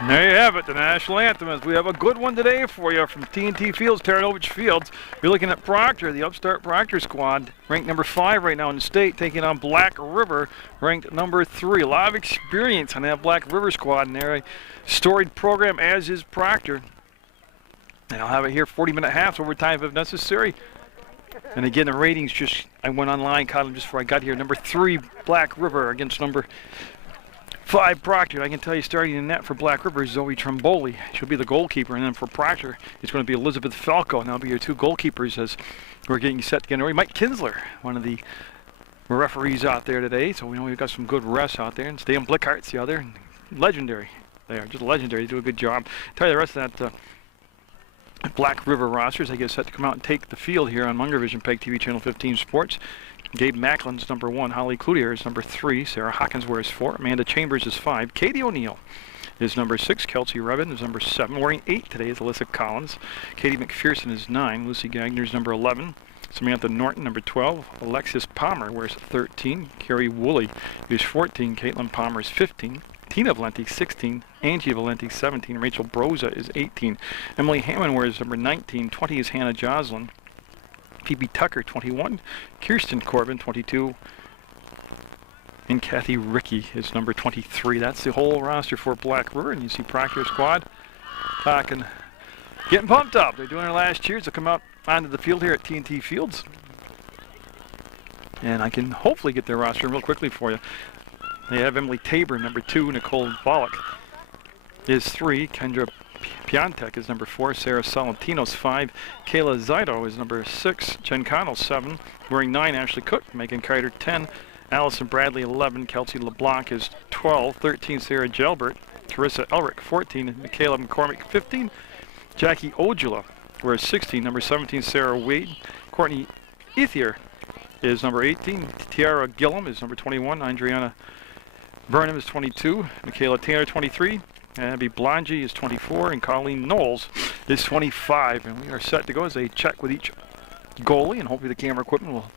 And there you have it, the national anthem. As we have a good one today for you from T&T Fields, Taranovich Fields. You're looking at Proctor, the upstart Proctor squad, ranked number 5 right now in the state, taking on Black River, ranked number 3. A lot of experience on that Black River squad, and they're a storied program, as is Proctor. And I'll have it here 40-minute halves, overtime if necessary. And again, the ratings I went online, caught them just before I got here. Number 3, Black River against number 5, Proctor. I can tell you, starting in net for Black River is Zoe Tromboli. She'll be the goalkeeper. And then for Proctor, it's going to be Elizabeth Falco. And that'll be your 2 goalkeepers as we're getting set to get ready. Mike Kinsler, one of the referees out there today. So we know we've got some good refs out there. And Stan Blickhart's the other. Legendary. They are just legendary. They do a good job. I'll tell you the rest of that Black River rosters. They get set to come out and take the field here on Munger Vision PEGTV Channel 15 Sports. Gabe Macklin's number 1, Holly Cloutier is number 3, Sarah Hawkins wears 4, Amanda Chambers is 5, Katie O'Neill is number 6, Kelsey Revin is number 7, wearing 8 today is Alyssa Collins, Katie McPherson is 9, Lucy Gagner is number 11, Samantha Norton number 12, Alexis Palmer wears 13, Carrie Woolley is 14, Caitlin Palmer is 15, Tina Valenti 16, Angie Valenti 17, Rachel Broza is 18, Emily Hammond wears number 19, 20 is Hannah Joslin, Phoebe Tucker, 21. Kirsten Corbin, 22. And Kathy Rickey is number 23. That's the whole roster for Black River. And you see Proctor squad talking, getting pumped up. They're doing their last cheers to come out onto the field here at T&T Fields. And I can hopefully get their roster real quickly for you. They have Emily Tabor, number 2. Nicole Bollock is 3. Kendra Piantek is number 4, Sarah Salentinos 5, Kayla Zido is number 6, Jen Connell 7, wearing 9, Ashley Cook, Megan Carter 10, Allison Bradley 11, Kelsey LeBlanc is 12, 13 Sarah Gelbert, Carissa Elric 14, Michaela McCormick 15, Jackie Ojula wears 16, number 17 Sarah Wade, Courtney Ethier is number 18, Tiara Gillum is number 21, Andriana Burnham is 22, Michaela Tanner 23, Abby Blongi is 24, and Colleen Knowles is 25. And we are set to go as they check with each goalie, and hopefully the camera equipment will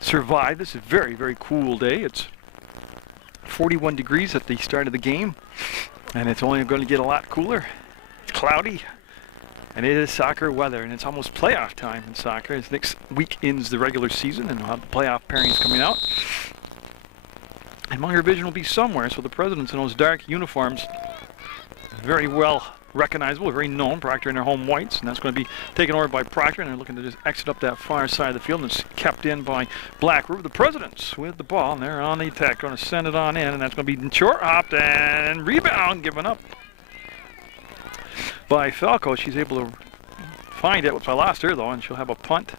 survive. This is a very, very cool day. It's 41 degrees at the start of the game, and it's only going to get a lot cooler. It's cloudy, and it is soccer weather, and it's almost playoff time in soccer. As next week ends the regular season, and we'll have the playoff pairings coming out. And Munger Vision will be somewhere, so the presidents in those dark uniforms, very well recognizable, very known. Proctor in their home whites, and that's going to be taken over by Proctor, and they're looking to just exit up that far side of the field, and it's kept in by Black River. The presidents with the ball, and they're on the attack, going to send it on in, and that's going to be short hopped and rebound given up by Falco. She's able to find it, which I lost her though, and she'll have a punt.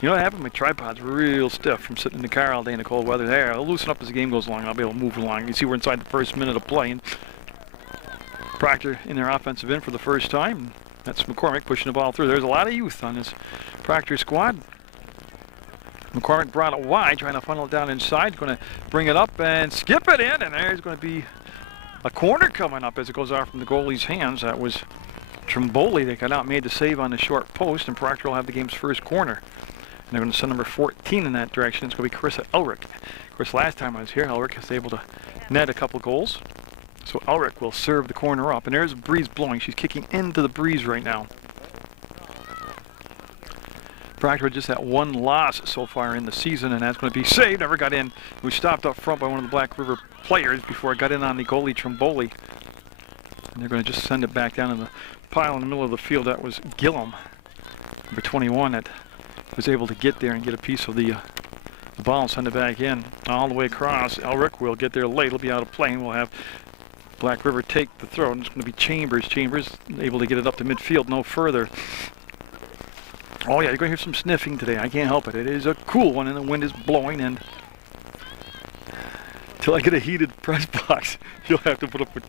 You know what happened? My tripod's real stiff from sitting in the car all day in the cold weather. There, I'll loosen up as the game goes along. I'll be able to move along. You see we're inside the first minute of play, and Proctor in their offensive end for the first time. That's McCormick pushing the ball through. There's a lot of youth on this Proctor squad. McCormick brought it wide, trying to funnel it down inside. Going to bring it up and skip it in, and there's going to be a corner coming up as it goes off from the goalie's hands. That was Tromboli. They got out, made the save on the short post, and Proctor will have the game's first corner. And they're going to send number 14 in that direction. It's going to be Carissa Elric. Of course, last time I was here, Elric was able to net a couple goals. So Elric will serve the corner up, and there's a breeze blowing. She's kicking into the breeze right now. Proctor just had 1 loss so far in the season, and that's going to be saved. Never got in. It was stopped up front by one of the Black River players before it got in on the goalie Tromboli. And they're going to just send it back down in the pile in the middle of the field. That was Gillum, number 21, that was able to get there and get a piece of the ball and send it back in all the way across. Elric will get there late. He'll be out of play, and we'll have Black River take the throw, and it's going to be Chambers. Chambers able to get it up to midfield, no further. Oh yeah, you're going to hear some sniffing today. I can't help it. It is a cool one, and the wind is blowing, and until I get a heated press box, you'll have to put up with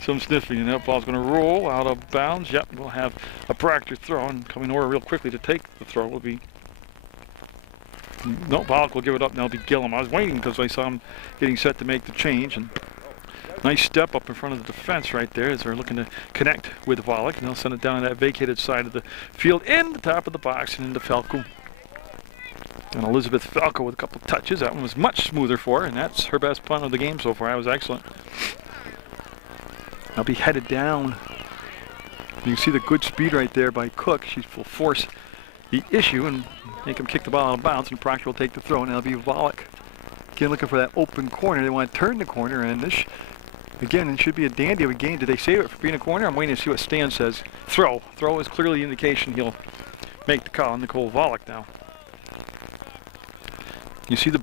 some sniffing, and that ball's going to roll out of bounds. Yep, we'll have a Proctor throw, and coming over real quickly to take the throw will be... No, Pollock will give it up, and that'll be Gillum. I was waiting because I saw him getting set to make the change, and nice step up in front of the defense right there as they're looking to connect with Volek, and they'll send it down to that vacated side of the field in the top of the box and into Falco. And Elizabeth Falco with a couple touches. That one was much smoother for her, and that's her best punt of the game so far. That was excellent. I'll be headed down. You can see the good speed right there by Cook. She will force the issue and make him kick the ball out of bounds, and Proctor will take the throw, and that'll be Volek. Again, looking for that open corner. They want to turn the corner, and this, again, it should be a dandy of a game. Did they save it for being a corner? I'm waiting to see what Stan says. Throw. Throw is clearly the indication he'll make the call on Nicole Volek now. You see the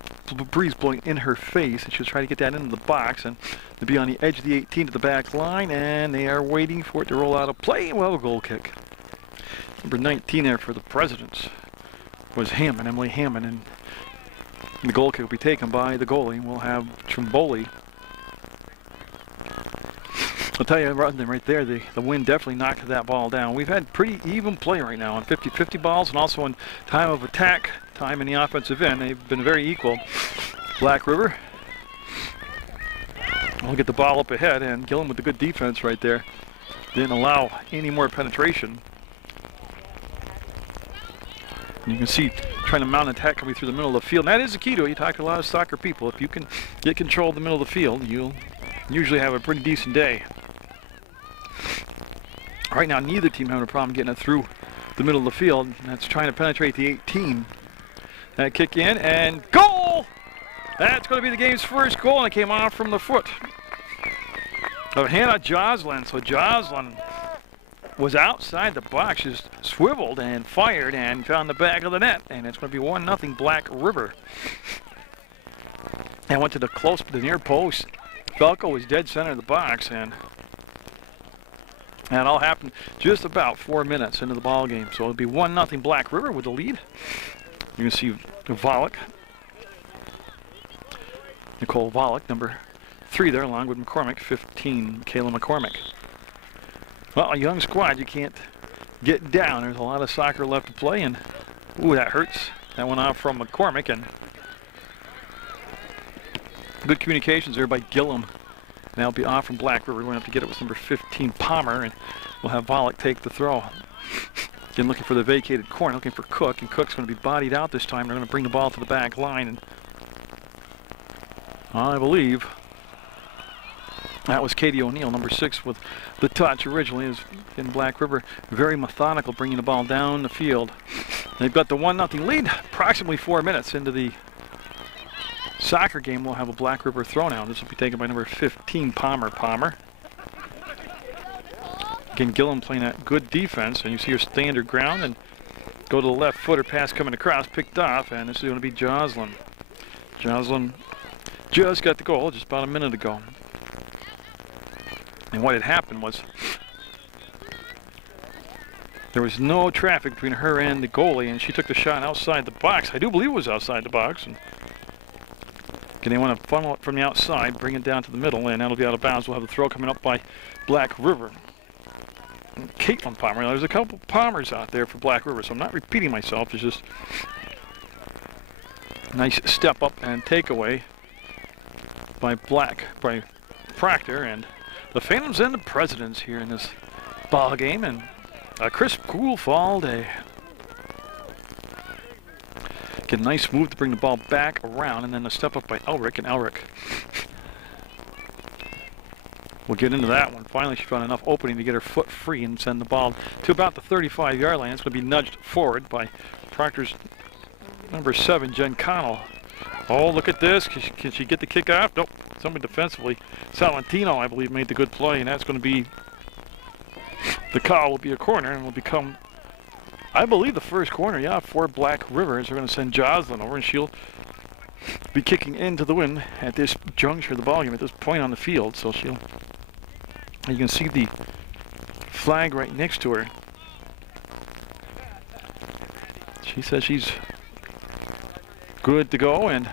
breeze blowing in her face, and she'll try to get that into the box, and to be on the edge of the 18 to the back line, and they are waiting for it to roll out of play. Well, a goal kick. Number 19 there for the Presidents was Hammond, Emily Hammond, and the goal kick will be taken by the goalie. We'll have Trimboli. I'll tell you right there, the wind definitely knocked that ball down. We've had pretty even play right now on 50-50 balls, and also in time of attack, time in the offensive end. They've been very equal. Black River will get the ball up ahead, and Gillum with the good defense right there didn't allow any more penetration. And you can see trying to mount an attack coming through the middle of the field. And that is the key to it. You talk to a lot of soccer people. If you can get control of the middle of the field, you'll usually have a pretty decent day. Right now, neither team having a problem getting it through the middle of the field. And that's trying to penetrate the 18. That kick in, and goal! That's going to be the game's first goal, and it came off from the foot of Hannah Joslin. So Joslin was outside the box, just swiveled and fired and found the back of the net, and it's going to be 1-0 Black River. And went to the near post. Falco was dead center of the box, and that all happened just about 4 minutes into the ball game. So it'll be 1-0 Black River with the lead. You can see Volek, Nicole Volek, number 3 there, along with McCormick, 15, Kayla McCormick. Well, a young squad, you can't get down. There's a lot of soccer left to play, and ooh, that hurts. That went off from McCormick, and good communications there by Gillum. And that'll be off from Black River. We're going to have to get it with number 15, Palmer, and we'll have Volek take the throw. Again, looking for the vacated corner, looking for Cook, and Cook's going to be bodied out this time. They're going to bring the ball to the back line, and I believe that was Katie O'Neill, number 6, with the touch originally. Is in Black River, very methodical, bringing the ball down the field. They've got the 1-0 lead, approximately 4 minutes into the soccer game. We'll have a Black River throw now. This will be taken by number 15, Palmer. Again, Gillum playing that good defense, and you see her stand her ground and go to the left footer pass coming across, picked off, and this is going to be Joslin. Joslin just got the goal just about a minute ago. And what had happened was there was no traffic between her and the goalie, and she took the shot outside the box. I do believe it was outside the box. And again, they want to funnel it from the outside, bring it down to the middle, and that'll be out of bounds. We'll have the throw coming up by Black River. And Caitlin Palmer. Now, there's a couple Palmers out there for Black River, so I'm not repeating myself. It's just a nice step up and takeaway by Proctor, and the Phantoms and the Presidents here in this ball game, and a crisp, cool fall day. Get a nice move to bring the ball back around, and then a step up by Elric, and Elric will get into that one. Finally, she found enough opening to get her foot free and send the ball to about the 35-yard line. It's going to be nudged forward by Proctor's number 7, Jen Connell. Oh, look at this. Can she get the kick off? Nope. Somebody defensively. Salentino, I believe, made the good play, and that's going to be the call. Will be a corner, and will become, I believe, the first corner, yeah, for Black River. They're going to send Joslin over, and she'll be kicking into the wind at this juncture of the ball game, at this point on the field. So you can see the flag right next to her. She says she's good to go, and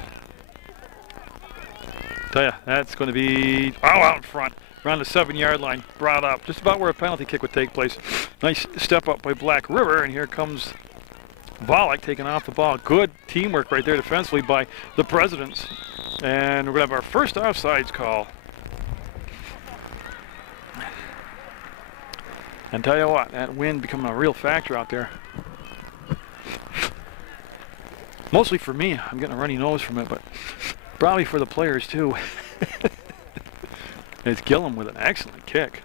tell you, that's going to be out in front, around the 7-yard line, brought up, just about where a penalty kick would take place. Nice step up by Black River, and here comes Volek taking off the ball. Good teamwork right there defensively by the Presidents. And we're going to have our first offsides call. And tell you what, that wind becoming a real factor out there. Mostly for me, I'm getting a runny nose from it, but probably for the players too. It's Gillum with an excellent kick.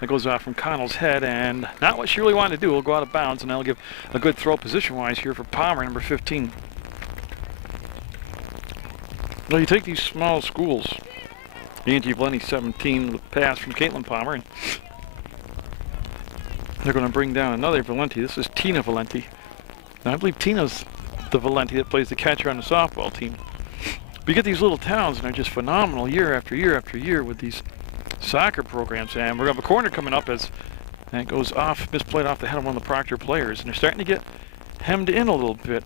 That goes off from Connell's head, and not what she really wanted to do. Will go out of bounds, and that'll give a good throw position-wise here for Palmer, number 15. Well, you take these small schools. E&T Valenti 17 with pass from Caitlin Palmer, and they're going to bring down another Valenti. This is Tina Valenti. Now, I believe Tina's the Valenti that plays the catcher on the softball team. But you get these little towns, and they're just phenomenal year after year after year with these soccer programs. And we're going to have a corner coming up as that goes off, misplayed off the head of one of the Proctor players. And they're starting to get hemmed in a little bit.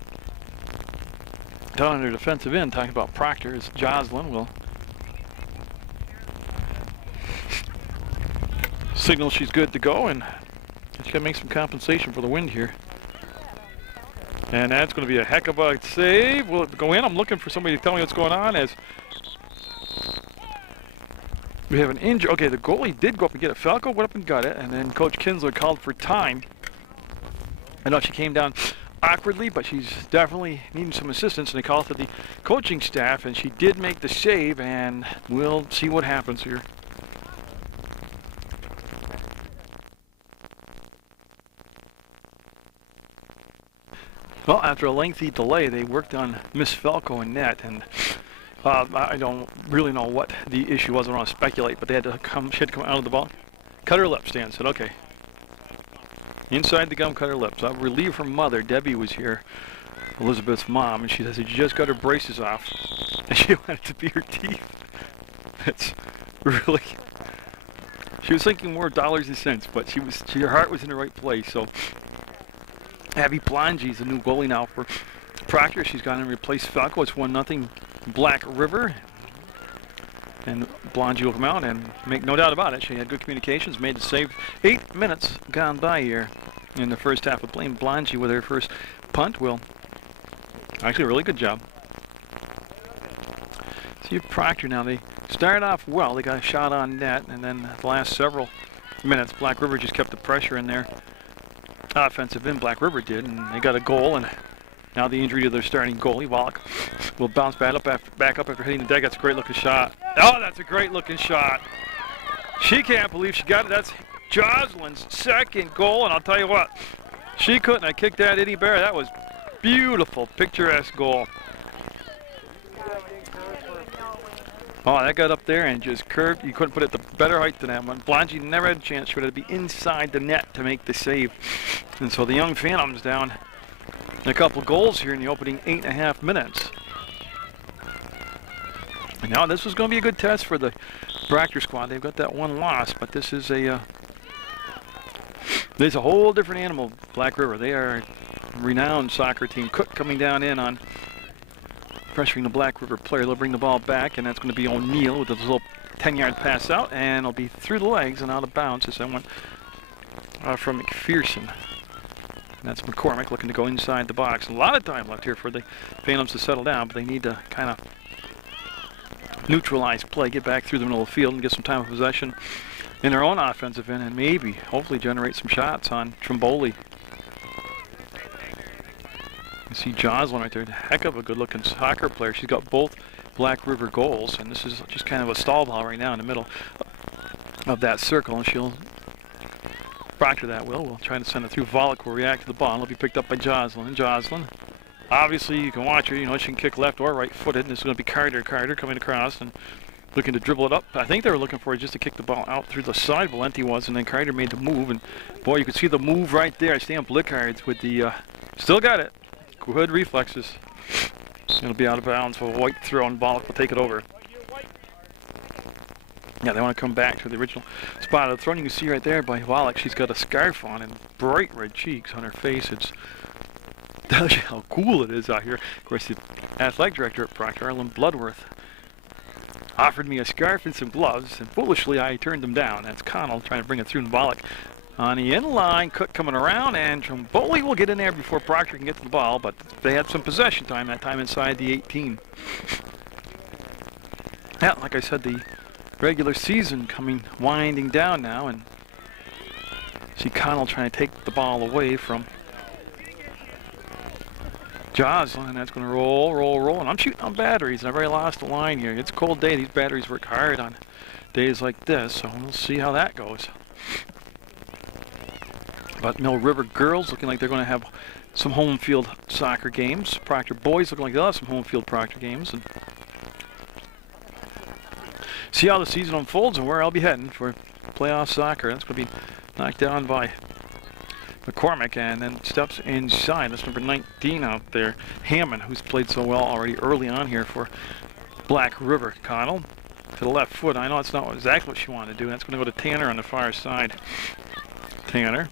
Down under defensive end, talking about Proctor, is Jocelyn will signal she's good to go, and she's got to make some compensation for the wind here. And that's going to be a heck of a save. Will it go in? I'm looking for somebody to tell me what's going on as we have an injury. Okay, the goalie did go up and get it. Falco went up and got it, and then Coach Kinsler called for time. I know she came down awkwardly, but she's definitely needing some assistance, and they called to the coaching staff, and she did make the save, and we'll see what happens here. Well, after a lengthy delay, they worked on Miss Falco in net, and I don't really know what the issue was. I don't want to speculate, but they had to come. She had to come out of the ball, cut her lips. Dan said, "Okay." Inside the gum, cut her lips. I'll relieve her mother. Debbie was here, Elizabeth's mom, and she says she just got her braces off, and she wanted to be her teeth. That's really. She was thinking more dollars and cents, but her heart was in the right place. So. Abby Blongy's the new goalie now for Proctor. She's gone and replaced Falco. It's 1-0 Black River. And Blongy will come out and make no doubt about it. She had good communications, made the save. 8 minutes gone by here in the first half of play. Blongy with her first punt will actually a really good job. See Proctor now. They started off well. They got a shot on net, and then the last several minutes, Black River just kept the pressure in there. Offensive end, Black River did, and they got a goal, and now the injury to their starting goalie. Wallach will bounce back up after hitting the deck. That's a great looking shot. Oh, that's a great looking shot. She can't believe she got it. That's Jocelyn's second goal, and I'll tell you what, she couldn't have kicked that itty bear. That was beautiful, picturesque goal. Oh, that got up there and just curved. You couldn't put it to better height than that one. Blongy never had a chance. She would have to be inside the net to make the save. And so the young Phantoms down a couple goals here in the opening 8.5 minutes. And now this is going to be a good test for the Proctor squad. They've got that one loss, but this is a whole different animal, Black River. They are a renowned soccer team. Cook coming down in on pressuring the Black River player. They'll bring the ball back, and that's going to be O'Neill with a little 10-yard pass out, and it'll be through the legs and out of bounds as that went from McPherson. And that's McCormick looking to go inside the box. A lot of time left here for the Phantoms to settle down, but they need to kind of neutralize play, get back through the middle of the field, and get some time of possession in their own offensive end, and maybe, hopefully, generate some shots on Trimboli. You see Jocelyn right there, heck of a good-looking soccer player. She's got both Black River goals, and this is just kind of a stall ball right now in the middle of that circle, and she'll Proctor that will. We'll try to send it through. Volek will react to the ball. It'll be picked up by Jocelyn. And Jocelyn, obviously, you can watch her. You know, she can kick left or right-footed. This is going to be Carter coming across and looking to dribble it up. I think they were looking for it just to kick the ball out through the side. Valenti was, and then Carter made the move. And boy, you could see the move right there. I stay on Blickards with the still got it. Good reflexes. It'll be out of bounds for a white throw, and Volek will take it over. Yeah, they want to come back to the original spot of the throw. You can see right there by Wallach, she's got a scarf on and bright red cheeks on her face. It tells you how cool it is out here. Of course, the athletic director at Proctor, Arlen Bloodworth, offered me a scarf and some gloves, and foolishly I turned them down. That's Connell trying to bring it through, and Wallach on the end line. Cook coming around, and Trimboli will get in there before Proctor can get to the ball, but they had some possession time that time inside the 18. Yeah, like I said, the regular season winding down now, and see Connell trying to take the ball away from Jocelyn, and that's going to roll, and I'm shooting on batteries, and I've already lost the line here. It's a cold day. These batteries work hard on days like this, so we'll see how that goes. But Mill River girls looking like they're going to have some home field soccer games. Proctor boys looking like they'll have some home field Proctor games. And see how the season unfolds and where I'll be heading for playoff soccer. That's going to be knocked down by McCormick, and then steps inside. That's number 19 out there, Hammond, who's played so well already early on here for Black River. Connell to the left foot. I know it's not exactly what she wanted to do. That's going to go to Tanner on the far side. Tanner.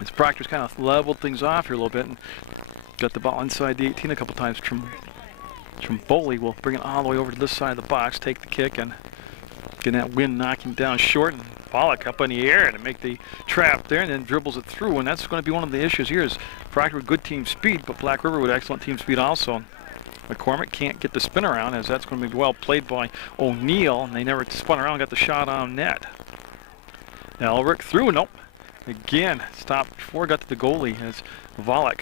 As Proctor's kind of leveled things off here a little bit and got the ball inside the 18 a couple times. Trimboli will bring it all the way over to this side of the box, take the kick, and get that wind knocking down short. And Pollock up in the air to make the trap there, and then dribbles it through. And that's going to be one of the issues here is Proctor with good team speed, but Black River with excellent team speed also. McCormick can't get the spin around, as that's going to be well played by O'Neill, and they never spun around, got the shot on net. Elric through, nope. Again, stopped before it got to the goalie as Volek.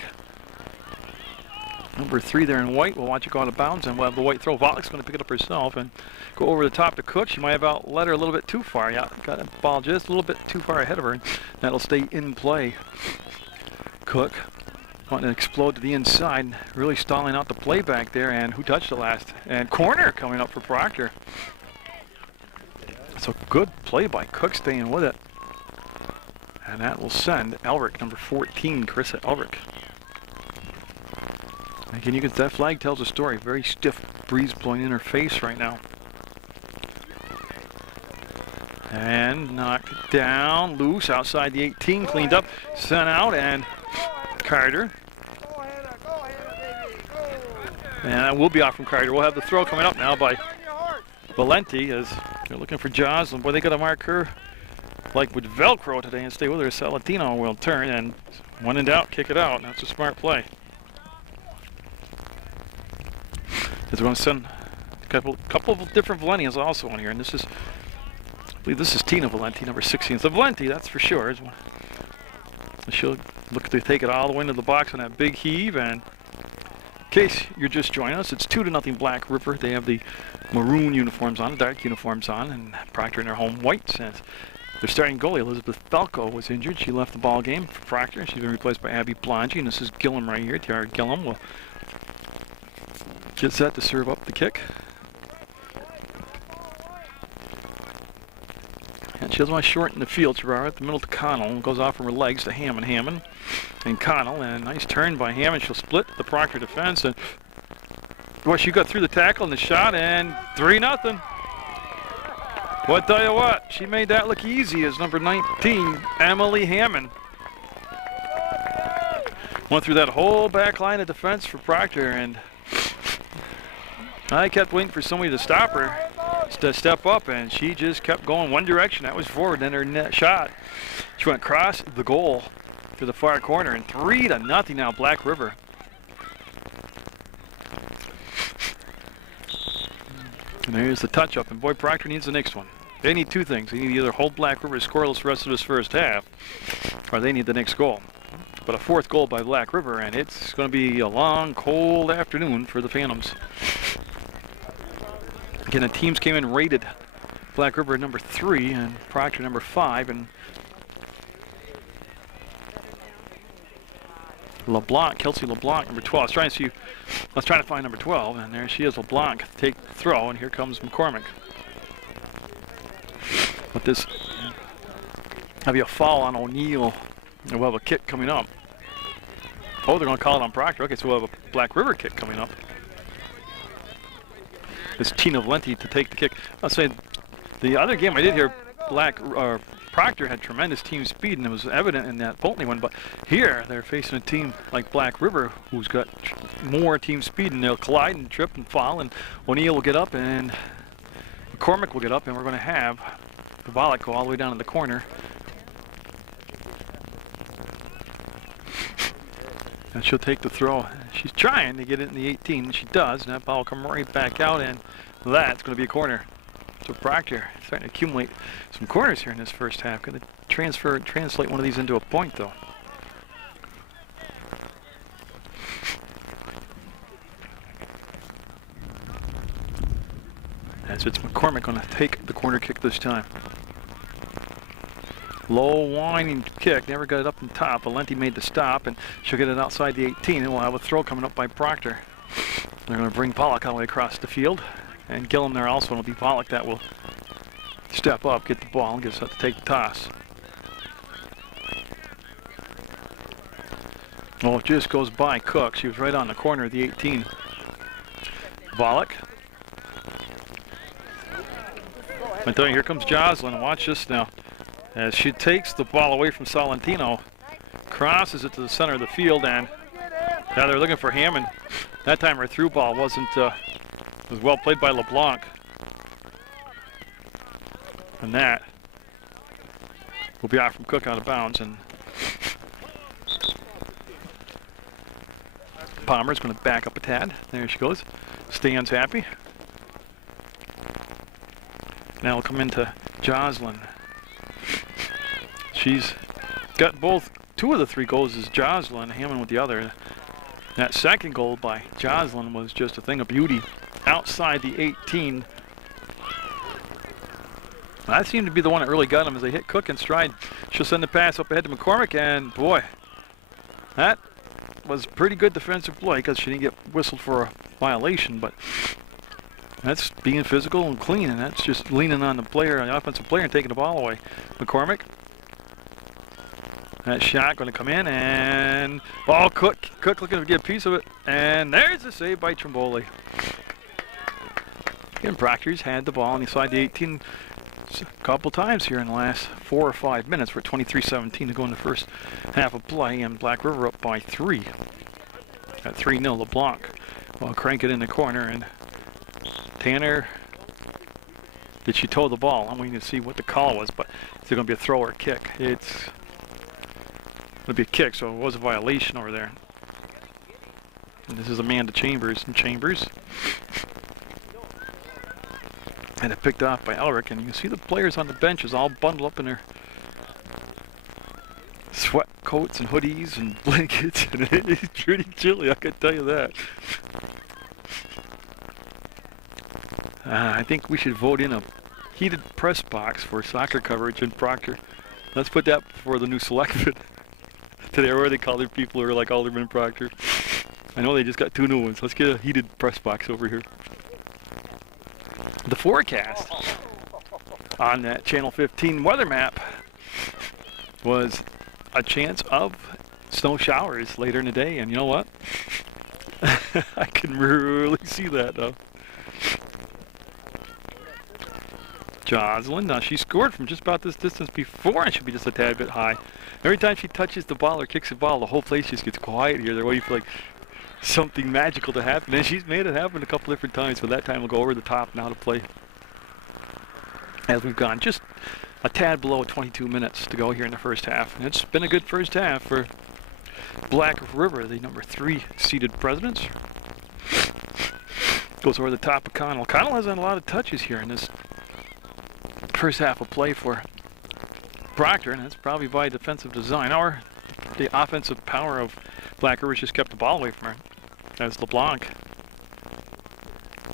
Number 3 there in white. We'll watch it go out of bounds, and we'll have the white throw. Volek's going to pick it up herself and go over the top to Cook. She might have outlet her a little bit too far. Yeah, got the ball just a little bit too far ahead of her, and that'll stay in play. Cook wanting to explode to the inside, really stalling out the play back there, and who touched it last? And corner coming up for Proctor. So good play by Cook, staying with it. And that will send Elric, number 14, Carissa Elric. Again, you can, that flag tells a story. Very stiff breeze blowing in her face right now. And knocked down, loose, outside the 18, cleaned up, sent out, and Carter. And that will be off from Carter. We'll have the throw coming up now by Valenti as they're looking for Jocelyn. Boy, they got to mark her like with Velcro today and stay with her. Salatino will turn, and when in doubt, kick it out. That's a smart play. As we're going to send a couple of different Valentians also on here, and this is, I believe this is Tina Valenti, number 16. So Valenti, that's for sure. She'll look to take it all the way into the box on that big heave, and in case you're just joining us, it's 2-0 Black River. They have the maroon uniforms on, dark uniforms on, and Proctor in their home whites. And their starting goalie, Elizabeth Falco, was injured. She left the ball game for Proctor. She's been replaced by Abby Blongi, and this is Gillum right here. Tiara Gillum will get set to serve up the kick. And she doesn't want to shorten the field. She's right at the middle to Connell. Goes off from her legs to Hammond. And Connell, and a nice turn by Hammond. She'll split the Proctor defense. And boy, she got through the tackle and the shot, and 3-0. Well, I tell you what, she made that look easy as number 19, Emily Hammond. Went through that whole back line of defense for Proctor, and I kept waiting for somebody to stop her, to step up, and she just kept going one direction. That was forward, then her net shot. She went across the goal to the far corner, and 3-0 now, Black River. And there's the touch-up, and boy, Proctor needs the next one. They need two things. They need to either hold Black River scoreless the rest of this first half, or they need the next goal. But a fourth goal by Black River, and it's going to be a long, cold afternoon for the Phantoms. Again, the teams came in rated Black River number 3 and Proctor number 5, and LeBlanc, Kelsey LeBlanc, number 12. I was trying to find number 12, and there she is, LeBlanc. Take the throw, and here comes McCormick. But this, have you a foul on O'Neill, and we'll have a kick coming up. Oh, they're going to call it on Proctor. Okay, so we'll have a Black River kick coming up. It's Tina Valenti to take the kick. I'll say the other game I did here, Proctor had tremendous team speed, and it was evident in that Pulteney one. But here, they're facing a team like Black River, who's got more team speed, and they'll collide and trip and fall, and O'Neill will get up, and McCormick will get up, and we're going to have Volek go all the way down to the corner. And she'll take the throw. She's trying to get it in the 18, and she does, and that ball will come right back out, and that's going to be a corner. So Proctor starting to accumulate some corners here in this first half. Going to translate one of these into a point, though. As as it's McCormick going to take the corner kick this time. Low winding kick, never got it up in top. Valenti made the stop, and she'll get it outside the 18, and we'll have a throw coming up by Proctor. They're going to bring Pollock all the way across the field, and Gillum there also. It'll be Pollock that will step up, get the ball, and get set to take the toss. Well, it just goes by Cook. She was right on the corner of the 18. Pollock. I tell you, here comes Jocelyn. Watch this now. As she takes the ball away from Salentino, crosses it to the center of the field, and now they're looking for Hammond. That time her through ball was well played by LeBlanc. And that will be out from Cook out of bounds, and Palmer's going to back up a tad. There she goes. Stands happy. Now we'll come into Jocelyn. She's got two of the 3 goals is Jocelyn, Hammond with the other. That second goal by Jocelyn was just a thing of beauty. Outside the 18. That seemed to be the one that really got him as they hit Cook in stride. She'll send the pass up ahead to McCormick, and boy, that was pretty good defensive play because she didn't get whistled for a violation, but that's being physical and clean, and that's just leaning on the player, the offensive player, and taking the ball away. McCormick. That shot going to come in, and Cook looking to get a piece of it, and there's a save by Trimboli. Again, Proctor's had the ball inside the 18 a couple times here in the last 4 or 5 minutes. We're 23-17 to go in the first half of play, and Black River up by 3. At 3-0, LeBlanc will crank it in the corner, and Tanner, did she toe the ball? I'm waiting to see what the call was, but is it going to be a throw or a kick? It's going to be a kick, so it was a violation over there. And this is Amanda Chambers, and Chambers had it picked off by Elric, and you can see the players on the benches all bundled up in their sweat coats and hoodies and blankets, and it's pretty chilly, I can tell you that. I think we should vote in a heated press box for soccer coverage in Proctor. Let's put that before the new selectmen. Today, or they call their people who are like Alderman Proctor. I know they just got 2 new ones. Let's get a heated press box over here. The forecast on that Channel 15 weather map was a chance of snow showers later in the day, and you know what? I can really see that though. Jocelyn, now she scored from just about this distance before, and should be just a tad bit high. Every time she touches the ball or kicks the ball, the whole place just gets quiet here. They're waiting for like something magical to happen, and she's made it happen a couple different times, but that time we'll go over the top now to play. As we've gone just a tad below 22 minutes to go here in the first half. And it's been a good first half for Black River, the number 3 seeded Presidents. Goes over the top of Connell. Connell has had a lot of touches here in this first half of play for Proctor, and that's probably by defensive design, or the offensive power of Black River just kept the ball away from her. As LeBlanc.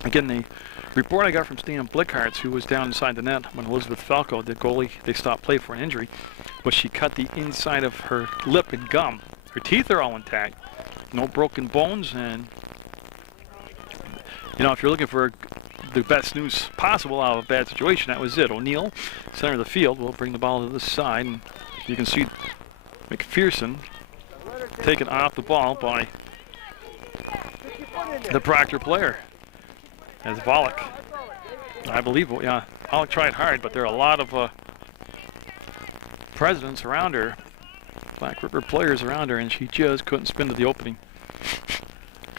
Again, the report I got from Stan Blickhartz, who was down inside the net when Elizabeth Falco, the goalie, they stopped play for an injury, was she cut the inside of her lip and gum. Her teeth are all intact, no broken bones, and you know, if you're looking for the best news possible out of a bad situation, that was it. O'Neill, center of the field, will bring the ball to this side, and you can see McPherson taken off the ball by the Proctor player. As Volek, I believe, yeah, Volek tried hard, but there are a lot of Presidents around her, Black River players around her, and she just couldn't spin to the opening.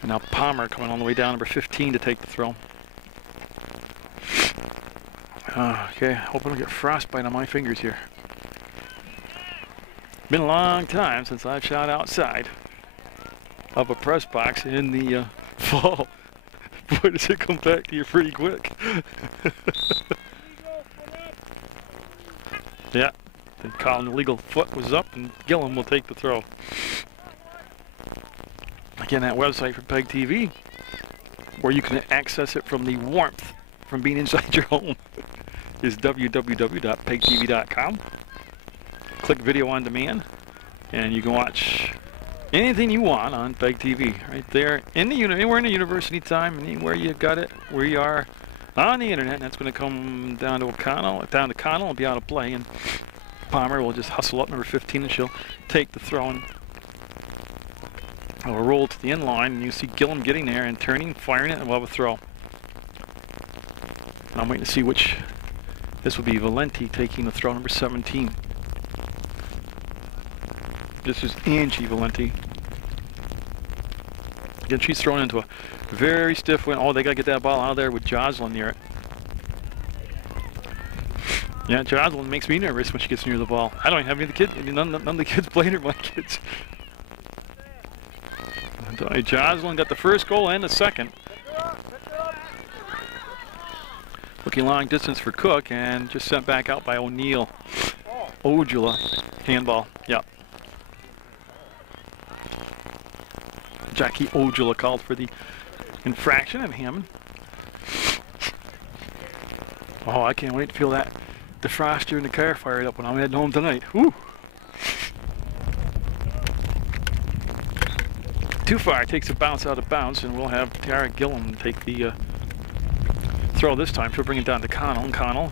And now Palmer coming all the way down, number 15, to take the throw. Okay, hope I don't get frostbite on my fingers here. Been a long time since I've shot outside of a press box in the fall. Boy, does it come back to you pretty quick. Yeah, and Colin, the legal foot was up, and Gillum will take the throw. Again, that website for PEGTV, where you can access it from the warmth from being inside your home is www.PEGTV.com. Click video on demand, and you can watch anything you want on PEGTV right there in the anywhere in the universe, anytime, anywhere you got it, where you are on the internet. And that's going to come down to Connell, and be out of play. And Palmer will just hustle up number 15, and she'll take the throw and will roll to the end line. And you see Gillum getting there and turning, firing it, and we'll have a throw. And I'm waiting to see which. This will be Valenti taking the throw, number 17. This is Angie Valenti. Again, she's thrown into a very stiff wind. Oh, they got to get that ball out of there with Jocelyn near it. Yeah, Jocelyn makes me nervous when she gets near the ball. I don't have any of the kids. None of the kids playing are my kids. Jocelyn got the first goal and the second. Looking long distance for Cook, and just sent back out by O'Neill. Ojula, handball, yep. Jackie Ojula called for the infraction, and Hammond. Oh, I can't wait to feel that defroster in the car fired up when I'm heading home tonight. Woo! Too far, takes a bounce out of bounds, and we'll have Tiara Gillum take the throw this time. She'll bring it down to Connell, and Connell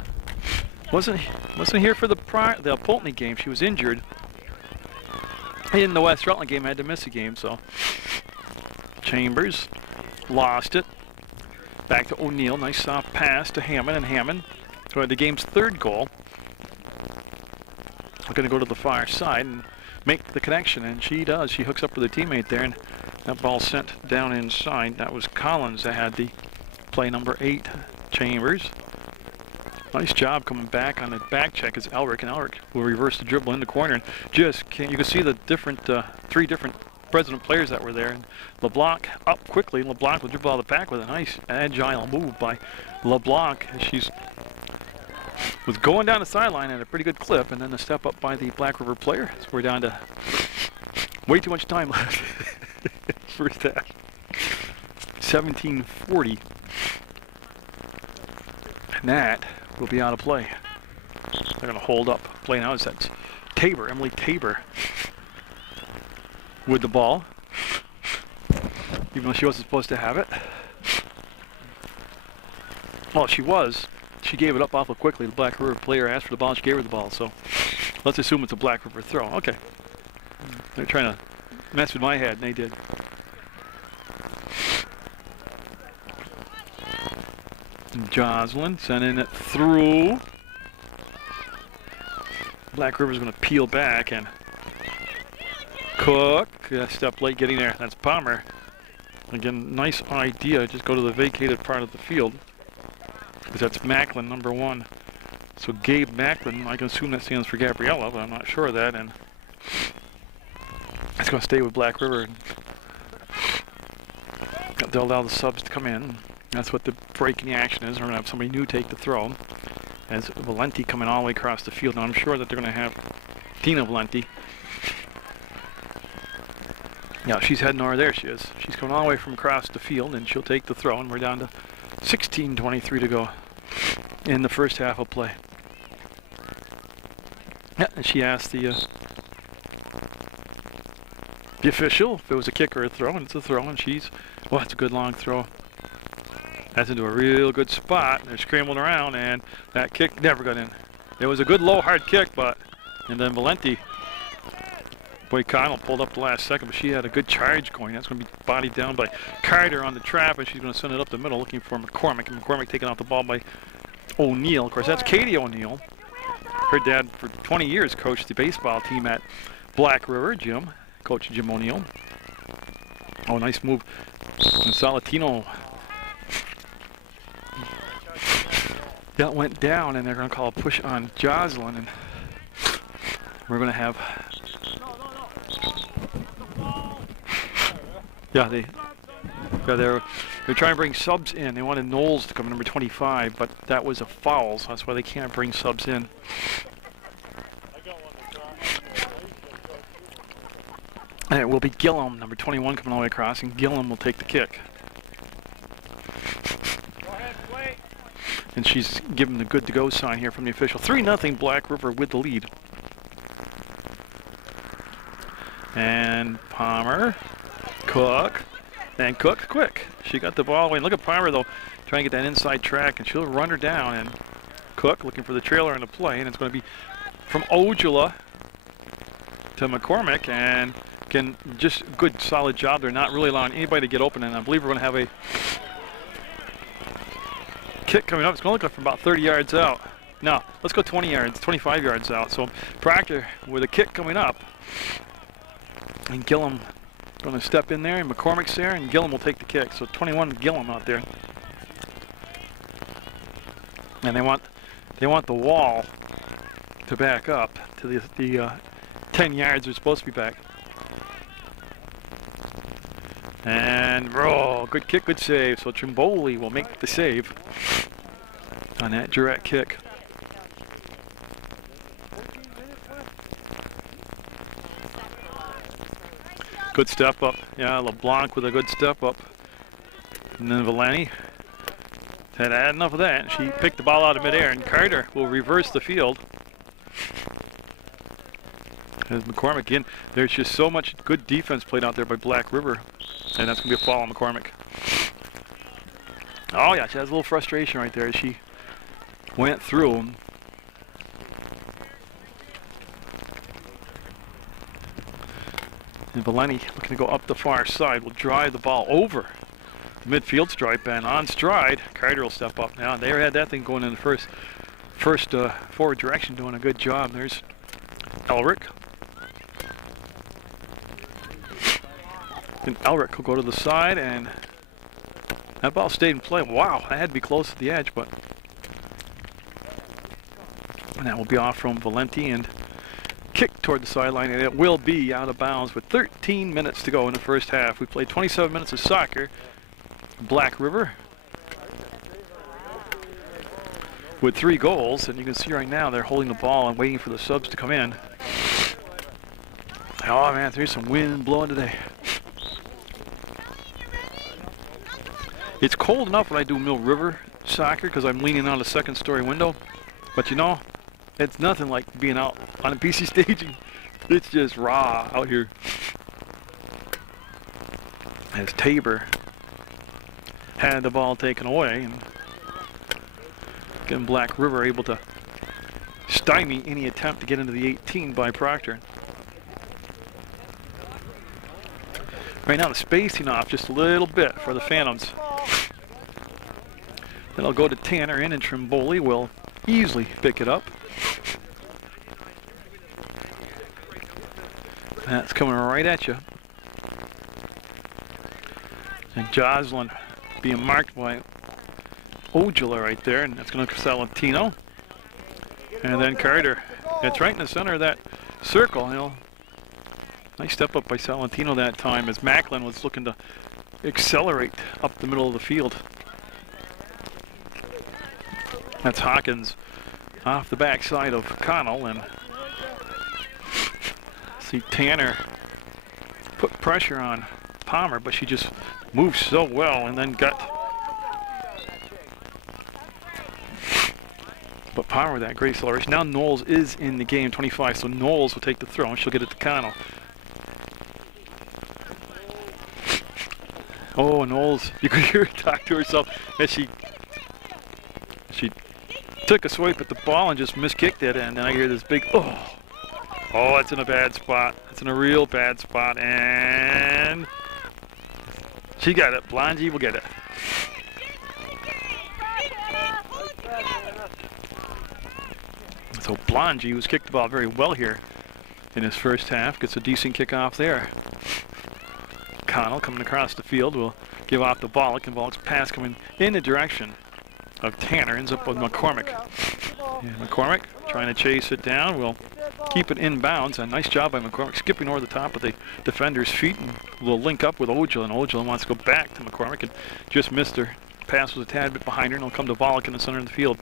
wasn't here for the Pulteney game. She was injured. In the West Rutland game, had to miss a game, so Chambers lost it. Back to O'Neill. Nice soft pass to Hammond, and Hammond, who had the game's third goal, are going to go to the far side and make the connection, and she does. She hooks up with her teammate there, and that ball sent down inside. That was Collins that had the play, number 8. Chambers. Nice job coming back on the back check is Elric, and Elric will reverse the dribble in the corner. And just can't, you can see the different, 3 different President players that were there. And LeBlanc up quickly. LeBlanc will dribble out of the back with a nice agile move by LeBlanc. She's was going down the sideline at a pretty good clip, and then a step up by the Black River player. So we're down to way too much time left. First half. 17:40. And that will be out of play. They're going to hold up. Play now is that's Tabor, Emily Tabor, with the ball, even though she wasn't supposed to have it. Well, she was. She gave it up awful quickly. The Black River player asked for the ball, and she gave her the ball. So let's assume it's a Black River throw. Okay. They're trying to mess with my head, and they did. Jocelyn sending it through. Black River's going to peel back, and Cook, step late getting there. That's Palmer. Again, nice idea. Just go to the vacated part of the field, because that's Macklin, number 1. So Gabe Macklin, I can assume that stands for Gabriella, but I'm not sure of that. And it's going to stay with Black River. They'll allow the subs to come in. That's what the break in the action is. We're going to have somebody new take the throw. As Valenti coming all the way across the field. Now I'm sure that they're going to have Tina Valenti. Yeah, she's heading over there. She is. She's coming all the way from across the field, and she'll take the throw. And we're down to 16:23 to go in the first half of play. Yeah, and she asked the official if it was a kick or a throw, and it's a throw. And she's, well, it's a good long throw. That's into a real good spot. They're scrambling around, and that kick never got in. It was a good low hard kick, and then Valenti, boy, Connell pulled up the last second, but she had a good charge going. That's going to be bodied down by Carter on the trap, and she's going to send it up the middle looking for McCormick, and McCormick taking off the ball by O'Neill. Of course, that's Katie O'Neill. Her dad for 20 years coached the baseball team at Black River, Coach Jim O'Neill. Oh, nice move. And Salatino. That went down, and they're going to call a push on Jocelyn, and we're going to have. Yeah, they're trying to bring subs in. They wanted Knowles to come, number 25, but that was a foul, so that's why they can't bring subs in. And it will be Gillum, number 21, coming all the way across, and Gillum will take the kick. And she's given the good to go sign here from the official. 3-0 Black River with the lead. And Palmer, Cook, and Cook quick. She got the ball away. And look at Palmer though, trying to get that inside track, and she'll run her down. And Cook looking for the trailer in the play, and it's going to be from Ojala to McCormick, and again, just good solid job. They're not really allowing anybody to get open, and I believe we're going to have a kick coming up. It's going to look like from about 30 yards out. No, let's go 20 yards, 25 yards out. So Proctor with a kick coming up, and Gillum going to step in there, and McCormick's there, and Gillum will take the kick. So 21 Gillum out there, and they want the wall to back up to the 10 yards they're supposed to be back. And good kick, good save. So Trimboli will make the save on that direct kick. Good step up. Yeah, LeBlanc with a good step up. And then Valenti had had enough of that. She picked the ball out of midair, and Carter will reverse the field. As McCormick again, there's just so much good defense played out there by Black River, and that's going to be a foul on McCormick. Oh yeah, she has a little frustration right there as she went through. And Valenti looking to go up the far side will drive the ball over the midfield stripe, and on stride, Carter will step up now. They had that thing going in the first forward direction, doing a good job. There's Elric. And Elric will go to the side, and that ball stayed in play. Wow, that had to be close to the edge, but and that will be off from Valenti and kick toward the sideline, and it will be out of bounds with 13 minutes to go in the first half. We played 27 minutes of soccer. Black River with 3 goals, and you can see right now they're holding the ball and waiting for the subs to come in. Oh man, there's some wind blowing today. It's cold enough when I do Mill River soccer because I'm leaning on a second-story window, but you know, it's nothing like being out on a PC staging. It's just raw out here. As Tabor had the ball taken away, and again Black River able to stymie any attempt to get into the 18 by Proctor. Right now the spacing off just a little bit for the Phantoms. Then I'll go to Tanner in, and Trimboli will easily pick it up. That's coming right at you. And Jocelyn being marked by Ojala right there, and that's going to Salentino. And then Carter. It's right in the center of that circle. You know, nice step up by Salentino that time as Macklin was looking to accelerate up the middle of the field. That's Hawkins off the backside of Connell, and see Tanner put pressure on Palmer, but she just moved so well and then got. But Palmer with that great acceleration. Now Knowles is in the game, 25, so Knowles will take the throw and she'll get it to Connell. Oh, Knowles, you could hear her talk to herself as she took a swipe at the ball and just miskicked it, and then I hear this big, oh, it's in a bad spot. It's in a real bad spot, and she got it. Blongie will get it. So Blongie, who's kicked the ball very well here in his first half, gets a decent kickoff there. Connell coming across the field will give off the ball. Volk's pass coming in the direction of Tanner, ends up with McCormick. And McCormick trying to chase it down, will keep it inbounds. A nice job by McCormick, skipping over the top of the defender's feet, and will link up with Ojala, and Ojala wants to go back to McCormick and just missed her. Pass was a tad bit behind her, and it'll come to Volk in the center of the field.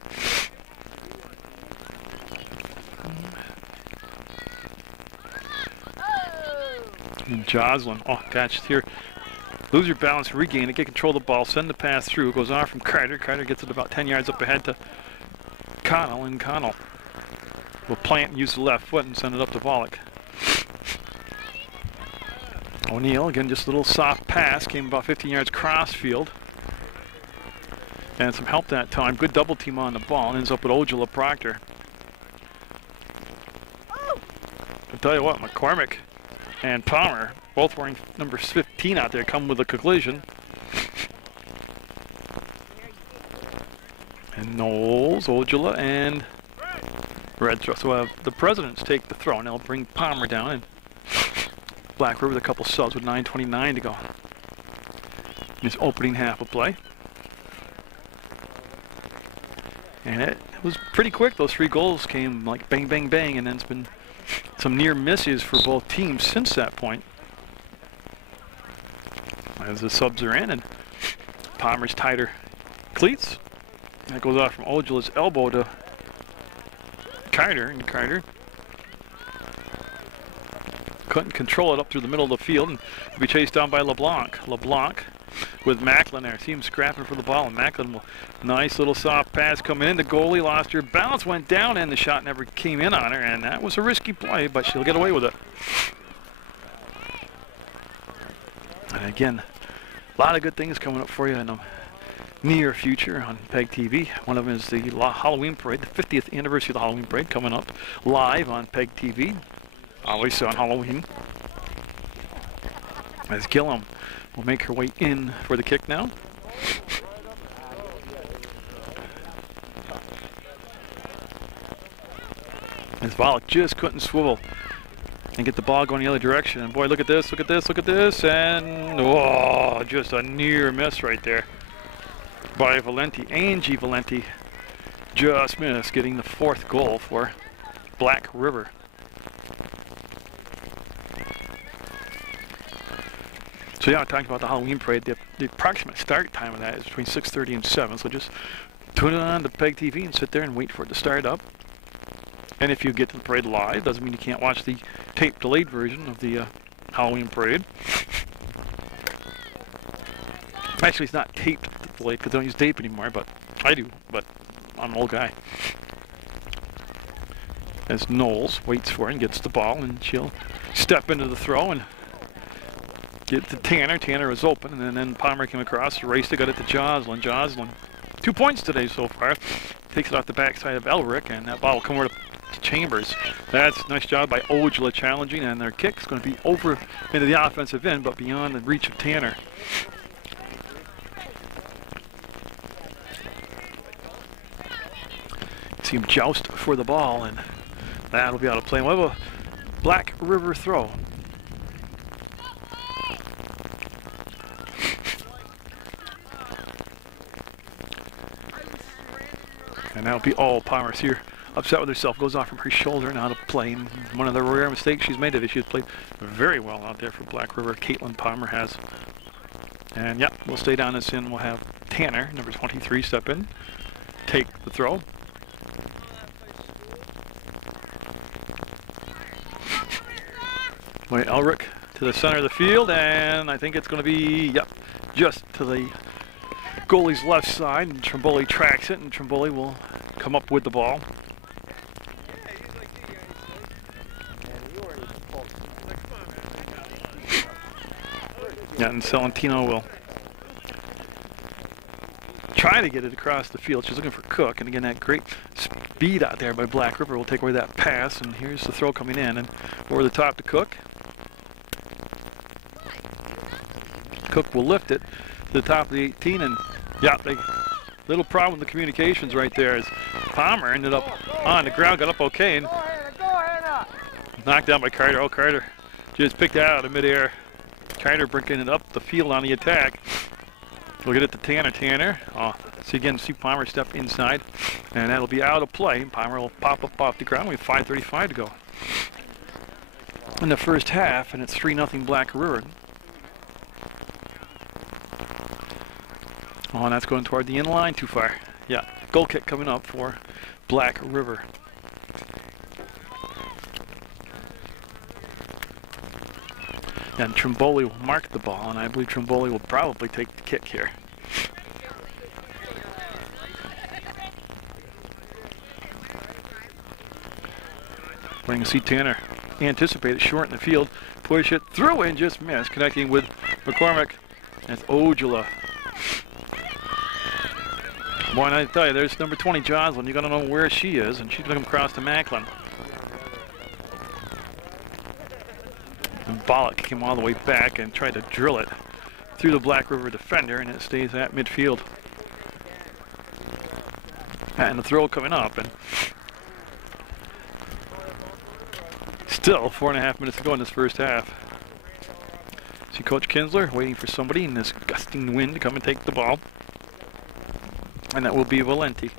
And Jocelyn, oh gosh, here Lose your balance, regain it, get control of the ball, send the pass through. Goes off from Carter. Carter gets it about 10 yards up ahead to Connell, and Connell will plant and use the left foot and send it up to Volek. O'Neill, again, just a little soft pass, came about 15 yards cross field. And some help that time. Good double team on the ball, and ends up with Rewind-Proctor. I'll tell you what, McCormick and Palmer, both wearing number 15 out there, come with a collision. And Knowles, Ojula, and Red throw. So the Presidents take the throw, and they'll bring Palmer down. And Black River with a couple subs with 9:29 to go in his opening half of play. And it was pretty quick. Those 3 goals came like bang, bang, bang, and then it's been some near misses for both teams since that point. As the subs are in, and Palmer's tighter cleats. That goes off from Ojula's elbow to Carter, and Carter couldn't control it up through the middle of the field, and will be chased down by LeBlanc. LeBlanc with Macklin there. See him scrapping for the ball, and Macklin will, nice little soft pass coming in. The goalie lost her balance, went down, and the shot never came in on her, and that was a risky play, but she'll get away with it. And again, a lot of good things coming up for you in the near future on PEGTV. One of them is the Halloween Parade, the 50th anniversary of the Halloween Parade, coming up live on PEGTV, always on Halloween. As Gillum will make her way in for the kick now. As Volek just couldn't swivel and get the ball going the other direction. And boy, look at this, look at this, look at this, and oh, just a near miss right there by Valenti. Angie Valenti just missed, getting the 4th goal for Black River. So yeah, talking about the Halloween Parade, the approximate start time of that is between 6:30 and 7. So just tune it on to PEGTV and sit there and wait for it to start up. And if you get to the parade live, doesn't mean you can't watch the tape delayed version of the Halloween Parade. Actually, it's not taped delayed because I don't use tape anymore, but I do, but I'm an old guy. As Knowles waits for it and gets the ball, and she'll step into the throw and get to Tanner. Tanner is open, and then Palmer came across, raced it, got it to Joslin. Joslin, 2 points today so far. Takes it off the backside of Elric, and that ball will come over to Chambers. That's a nice job by Ojula challenging, and their kick's going to be over into the offensive end, but beyond the reach of Tanner. See him joust for the ball, and that'll be out of play. We'll have a Black River throw. And that'll be all. Palmer's here, upset with herself, goes off from her shoulder and out of play. And one of the rare mistakes she's made today. She's played very well out there for Black River. Caitlin Palmer has. And yeah, we'll stay down this end. We'll have Tanner, number 23, step in, take the throw. Wait, Elric to the center of the field, and I think it's going to be, yep, just to the goalie's left side, and Trimboli tracks it, and Trimboli will come up with the ball. Yeah, and Celentino will try to get it across the field. She's looking for Cook, and again, that great speed out there by Black River will take away that pass, and here's the throw coming in, and over the top to Cook. Cook will lift it to the top of the 18, and yeah, little problem with the communications right there as Palmer ended up on the ground, got up okay, and knocked down by Carter. Oh, Carter just picked that out of midair. Carter bringing it up the field on the attack. We'll get it to Tanner. Tanner, see again, see Palmer step inside, and that'll be out of play. Palmer will pop up off the ground. We have 5:35 to go in the first half, and it's 3-0 Black River. Oh, and that's going toward the in-line too far. Yeah, goal kick coming up for Black River. And Trimboli will mark the ball, and I believe Trimboli will probably take the kick here. Waiting to see Tanner anticipate it short in the field, push it through and just miss, connecting with McCormick. That's Ojala. Boy, and I tell you, there's number 20, Jocelyn. You got to know where she is, and she's going to come across to Macklin. And Bollock came all the way back and tried to drill it through the Black River defender, and it stays at midfield. And the throw coming up, and still 4.5 minutes to go in this first half. See Coach Kinsler waiting for somebody in this gusting wind to come and take the ball. And that will be Valenti.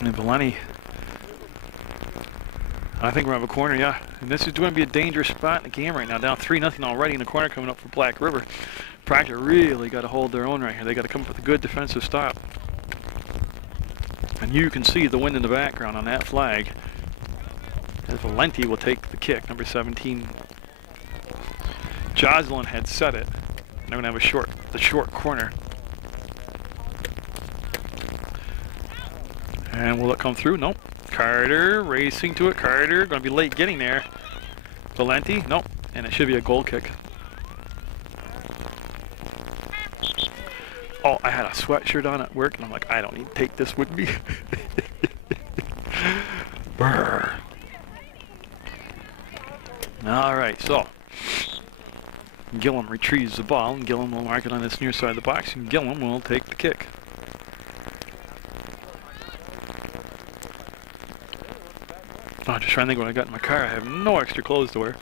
And Valenti, I think we're going to have a corner, yeah. And this is going to be a dangerous spot in the game right now. Down 3-0 already in the corner coming up for Black River. Proctor really got to hold their own right here. They got to come up with a good defensive stop. And you can see the wind in the background on that flag. As Valenti will take the kick, number 17. Jocelyn had set it. They're going to have the short corner. And will it come through? Nope. Carter racing to it. Carter going to be late getting there. Valenti? Nope. And it should be a goal kick. Oh, I had a sweatshirt on at work, and I'm like, I don't need to take this with me. Brr. All right, so Gillum retrieves the ball, and Gillum will mark it on this near side of the box, and Gillum will take the kick. Oh, I'm just trying to think when I got in my car. I have no extra clothes to wear.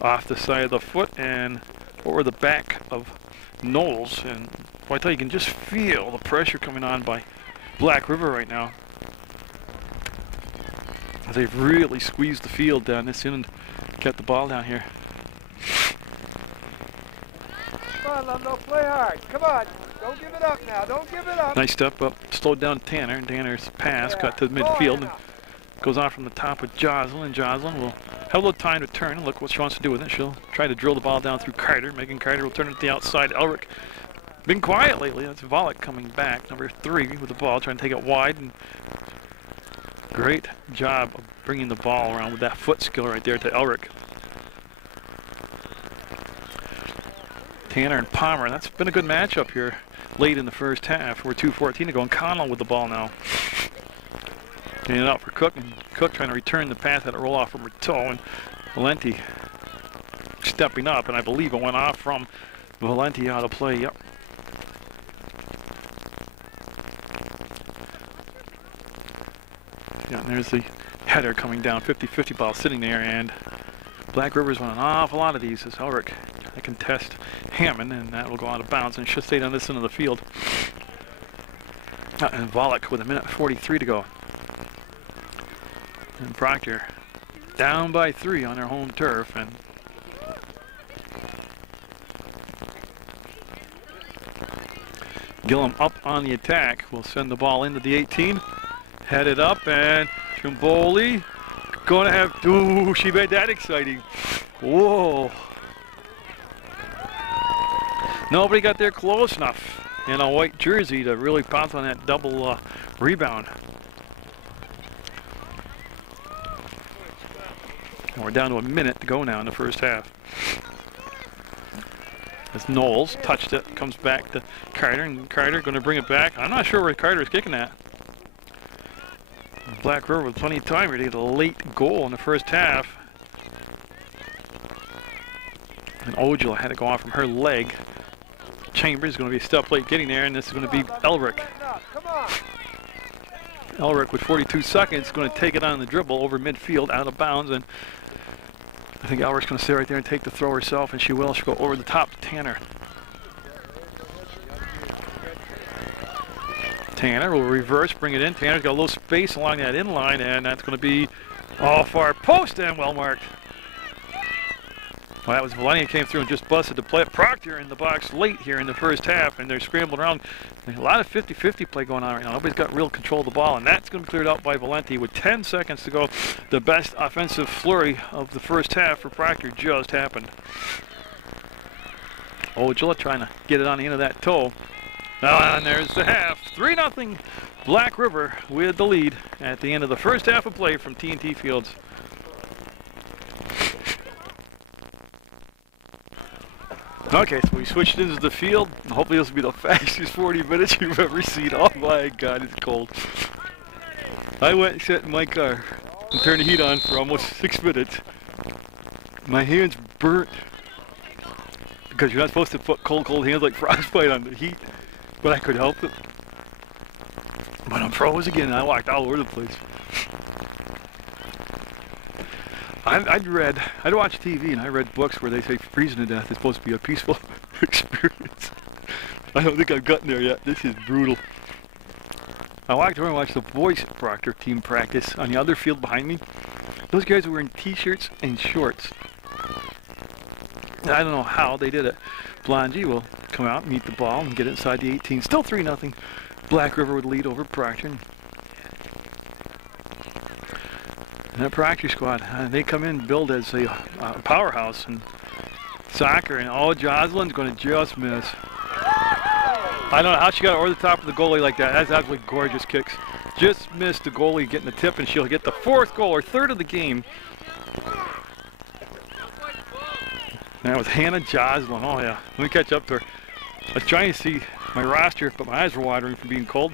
Off the side of the foot and over the back of Knowles. And boy, I tell you, you can just feel the pressure coming on by Black River right now. They've really squeezed the field down this end and kept the ball down here. Come on, Lumno, play hard. Come on. Don't give it up now. Don't give it up. Nice step up. Slowed down Tanner. And Tanner's pass got to the midfield and goes off from the top of Jocelyn. And Jocelyn will have a little time to turn and look what she wants to do with it. She'll try to drill the ball down through Carter. Megan Carter will turn it to the outside. Elric been quiet lately. That's Volek coming back. Number 3 with the ball, trying to take it wide. And great job of bringing the ball around with that foot skill right there to Elric. Tanner and Palmer. That's been a good matchup here late in the first half. We're 2:14 to go, and Connell with the ball now. Getting it out for Cook, and Cook trying to return the pass, had it roll off from her toe, and Valenti stepping up, and I believe it went off from Valenti out of play. Yep. Yeah, and there's the header coming down, 50-50 ball sitting there, and Black River's won an awful lot of these as Elric can test Hammond, and that will go out of bounds and should stay down this end of the field. And Volek with 1:43 to go. And Proctor down by 3 on their home turf, and Gillum up on the attack. Will send the ball into the 18. Headed up, and Trimboli going to have, ooh, she made that exciting. Whoa. Nobody got there close enough in a white jersey to really pounce on that double rebound. And we're down to a minute to go now in the first half. As Knowles touched it, comes back to Carter, and Carter going to bring it back. I'm not sure where Carter is kicking at. Black River with plenty of time here to get a late goal in the first half. And Ojala had to go off from her leg. Chambers is going to be a step late getting there, and this is going to be Elric. Elric with 42 seconds going to take it on the dribble over midfield, out of bounds, and I think Elric's going to stay right there and take the throw herself, and she will. She'll go over the top to Tanner. Tanner will reverse, bring it in. Tanner's got a little space along that in line, and that's going to be all far post and well marked. Well, that was Valenti came through and just busted the play. Proctor in the box late here in the first half, and they're scrambling around. A lot of 50-50 play going on right now. Nobody's got real control of the ball, and that's going to be cleared out by Valenti with 10 seconds to go. The best offensive flurry of the first half for Proctor just happened. Ojala trying to get it on the end of that toe. And there's the half. 3-0 Black River with the lead at the end of the first half of play from T&T Fields. Okay, so we switched into the field. Hopefully this will be the fastest 40 minutes you've ever seen. Oh my God, it's cold. I went and sat in my car and turned the heat on for almost 6 minutes. My hands burnt because you're not supposed to put cold hands like frostbite on the heat, but I could help it. But I'm froze again and I walked all over the place. I'd watch TV and I read books where they say freezing to death is supposed to be a peaceful experience. I don't think I've gotten there yet. This is brutal. I walked over and watched the boys Proctor team practice on the other field behind me. Those guys were wearing t-shirts and shorts. I don't know how they did it. Blondie will come out, meet the ball, and get inside the 18. Still 3-0. Black River would lead over Proctor. And that Proctor squad, they come in billed as a powerhouse in soccer, and Jocelyn's going to just miss. I don't know how she got over the top of the goalie like that. That's absolutely gorgeous kicks. Just missed the goalie getting the tip, and she'll get the 4th goal, or 3rd of the game. That was Hannah Jocelyn. Oh yeah, let me catch up to her. I was trying to see my roster, but my eyes were watering from being cold.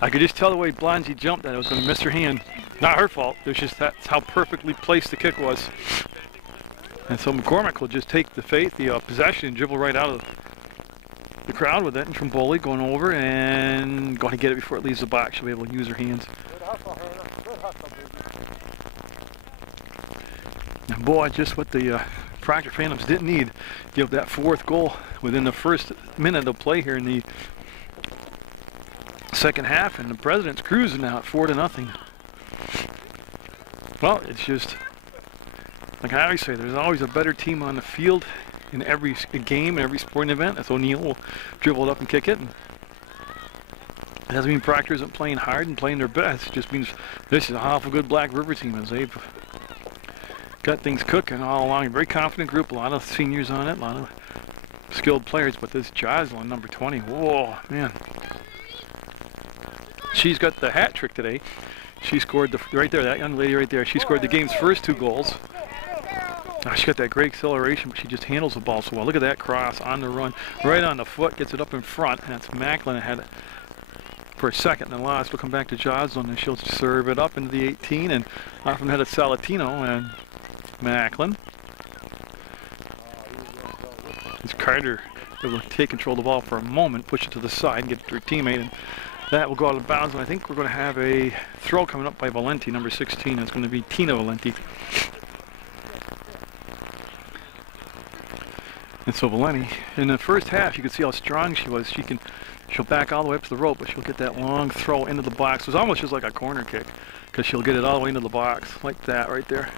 I could just tell the way Blondie jumped that I was going to miss her hand. Not her fault. It was just that's how perfectly placed the kick was. And so McCormick will just take the possession and dribble right out of the crowd with it. And Trimboli going over and going to get it before it leaves the box. She'll be able to use her hands. Good hustle, Hannah. Good hustle, baby. And boy, just what the Proctor Phantoms didn't need. Give that 4th goal within the first minute of play here in the second half, and the President's cruising now at 4-0. Well, it's just like I always say, there's always a better team on the field in every game and every sporting event. That's O'Neill will dribble it up and kick it. And it doesn't mean Proctor isn't playing hard and playing their best. It just means this is an awful good Black River team as they've got things cooking all along. A very confident group, a lot of seniors on it, a lot of skilled players. But this Jocelyn, number 20, whoa, man. She's got the hat trick today. She scored right there, that young lady right there. She scored the game's first 2 goals. She got that great acceleration, but she just handles the ball so well. Look at that cross on the run, right on the foot, gets it up in front, and that's Macklin ahead for a second and lost. We'll come back to Jocelyn, and she'll serve it up into the 18, and off from the head of Salatino and Macklin. It's Carter able to take control of the ball for a moment, push it to the side, and get it to her teammate, and that will go out of bounds. And I think we're going to have a throw coming up by Valenti, number 16. It's going to be Tina Valenti. And so Valenti, in the first half, you can see how strong she was. She'll back all the way up to the rope, but she'll get that long throw into the box. It was almost just like a corner kick, because she'll get it all the way into the box, like that right there.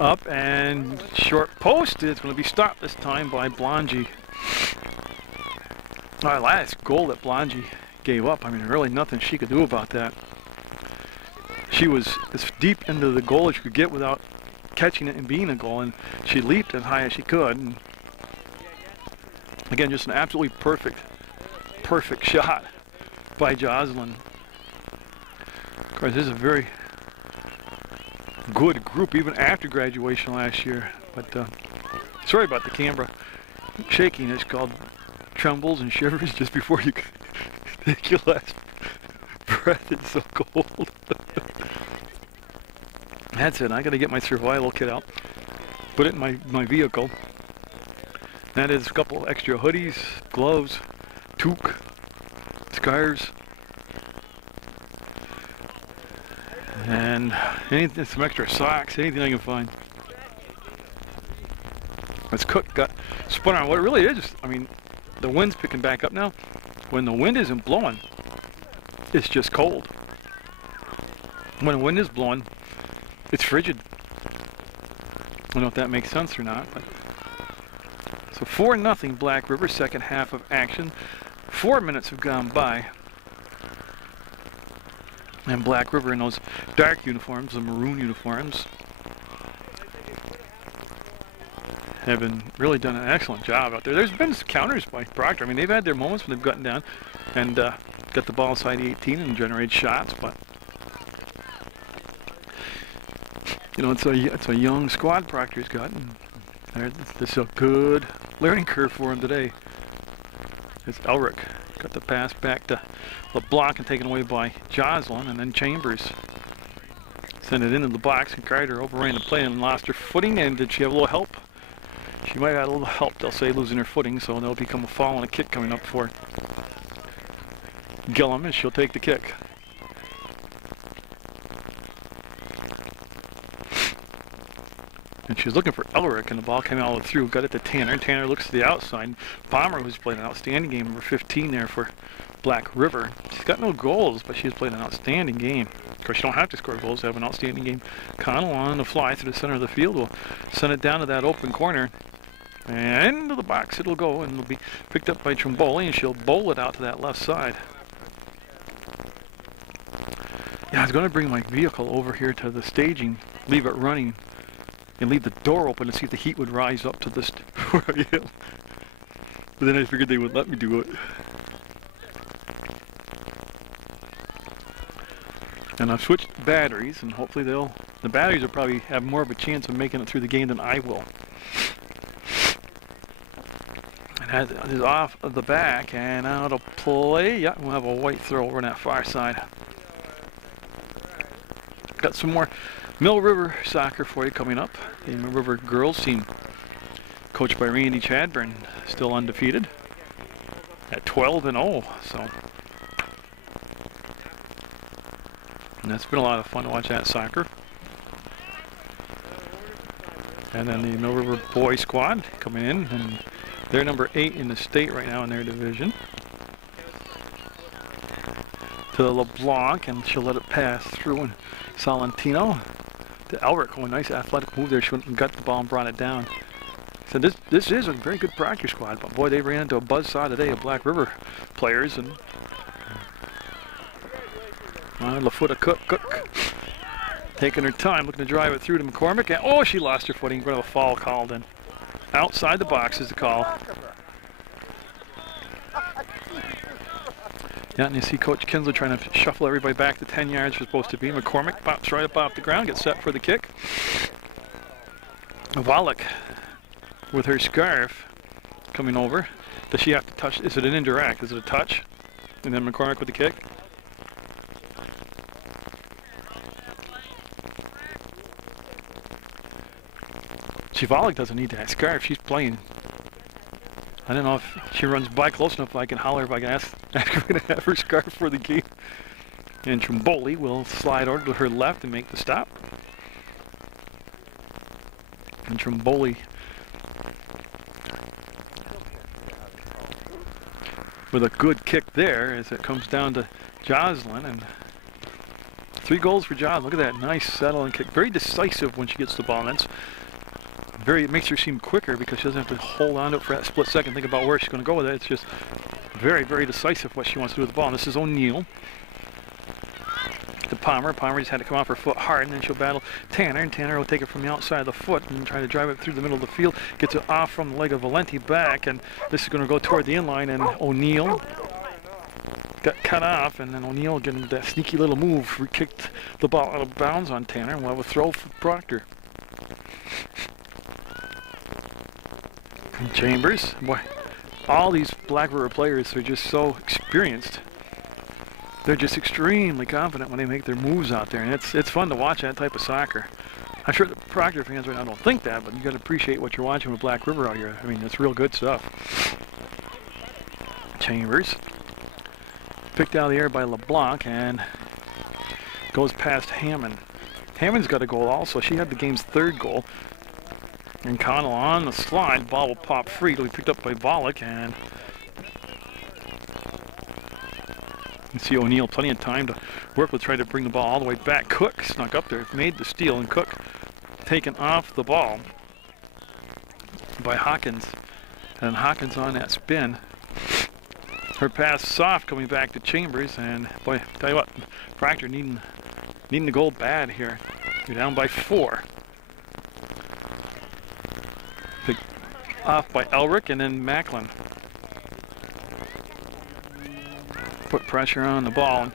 Up and short post. It's going to be stopped this time by Blondie. Our last goal that Blondie gave up, I mean, really nothing she could do about that. She was as deep into the goal as you could get without catching it and being a goal, and she leaped as high as she could. And again, just an absolutely perfect shot by Jocelyn. Of course, this is a very good group, even after graduation last year. But sorry about the camera shaking. It's called trembles and shivers just before you take your last breath. It's so cold. That's it. I got to get my survival kit out, put it in my vehicle. That is a couple extra hoodies, gloves, toque, scarves, and some extra socks, anything I can find. It's cooked, got spun on. What it really is, I mean, the wind's picking back up now. When the wind isn't blowing, it's just cold. when the wind is blowing, it's frigid. I don't know if that makes sense or not. But. So 4-0 Black River, second half of action. 4 minutes have gone by. And Black River in those dark uniforms, the maroon uniforms, have been really done an excellent job out there. There's been some counters by Proctor. I mean, they've had their moments when they've gotten down and got the ball inside the 18 and generated shots, but you know, it's a young squad Proctor's got, and this is a good learning curve for him today. It's Elric got the pass back to LeBlanc and taken away by Jocelyn, and then Chambers sent it into the box, and Carter overran the play and lost her footing. And did she have a little help? She might have had a little help, they'll say, losing her footing, so there'll become a foul and a kick coming up for Gillum, and she'll take the kick. And she's looking for Elric, and the ball came out through, got it to Tanner. Tanner looks to the outside. Palmer, who's played an outstanding game, number 15 there for Black River. She's got no goals, but she's played an outstanding game. Of course, you don't have to score goals to have an outstanding game. Connell on the fly through the center of the field will send it down to that open corner. And into the box it'll go, and it'll be picked up by Trimboli, and she'll bowl it out to that left side. Yeah, I was going to bring my vehicle over here to the staging, leave it running, and leave the door open to see if the heat would rise up to this where I am. But then I figured they would let me do it. And I've switched batteries, and hopefully the batteries will probably have more of a chance of making it through the game than I will. And that is off of the back and out of play. Yeah, we'll have a white throw over on that far side. Got some more Mill River soccer for you coming up. The Mill River girls team, coached by Randy Chadburn, still undefeated at 12-0. So, and that's been a lot of fun to watch that soccer. And then the Mill River boys squad coming in, and they're number 8 in the state right now in their division. To LeBlanc, and she'll let it pass through, and Salentino to Elric. Oh, a nice athletic move there. She went and got the ball and brought it down. So this is a very good Proctor squad, but boy, they ran into a buzzsaw today of Black River players, and LaFoota Cook taking her time, looking to drive it through to McCormick, and oh, she lost her footing. We're going to have a foul called in. Outside the box is the call. Yeah, and you see Coach Kinsler trying to shuffle everybody back to 10 yards we're supposed to be. McCormick pops right up off the ground, gets set for the kick. Wallach with her scarf coming over. Does she have to touch? Is it an indirect? Is it a touch? And then McCormick with the kick. Wallach doesn't need that scarf. She's playing. I don't know if she runs by close enough if I can holler if I can ask her to have her scarf for the game. And Trimboli will slide over to her left and make the stop. And Trimboli with a good kick there as it comes down to Jocelyn, and 3 goals for Jocelyn. Look at that nice settling kick. Very decisive when she gets the ball. And that's it makes her seem quicker because she doesn't have to hold on to it for that split second, think about where she's going to go with it. It's just very, very decisive what she wants to do with the ball. And this is O'Neill to Palmer. Palmer just had to come off her foot hard, and then she'll battle Tanner, and Tanner will take it from the outside of the foot and try to drive it through the middle of the field. Gets it off from the leg of Valenti back, and this is going to go toward the inline, and O'Neill got cut off, and then O'Neill getting that sneaky little move, kicked the ball out of bounds on Tanner, and we'll have a throw for Proctor. And Chambers, boy, all these Black River players are just so experienced. They're just extremely confident when they make their moves out there, and it's fun to watch that type of soccer. I'm sure the Proctor fans right now don't think that, but you got to appreciate what you're watching with Black River out here. I mean, it's real good stuff. Chambers picked out of the air by LeBlanc and goes past Hammond. Hammond's got a goal also. She had the game's 3rd goal. And Connell on the slide, ball will pop free. It'll be picked up by Wallach, and You see O'Neill plenty of time to work with, try to bring the ball all the way back. Cook snuck up there, made the steal, and Cook taken off the ball by Hawkins. And Hawkins on that spin. Her pass soft coming back to Chambers, and boy, tell you what, Proctor needing to go bad here. You're down by 4. Picked off by Elric and then Macklin. Put pressure on the ball,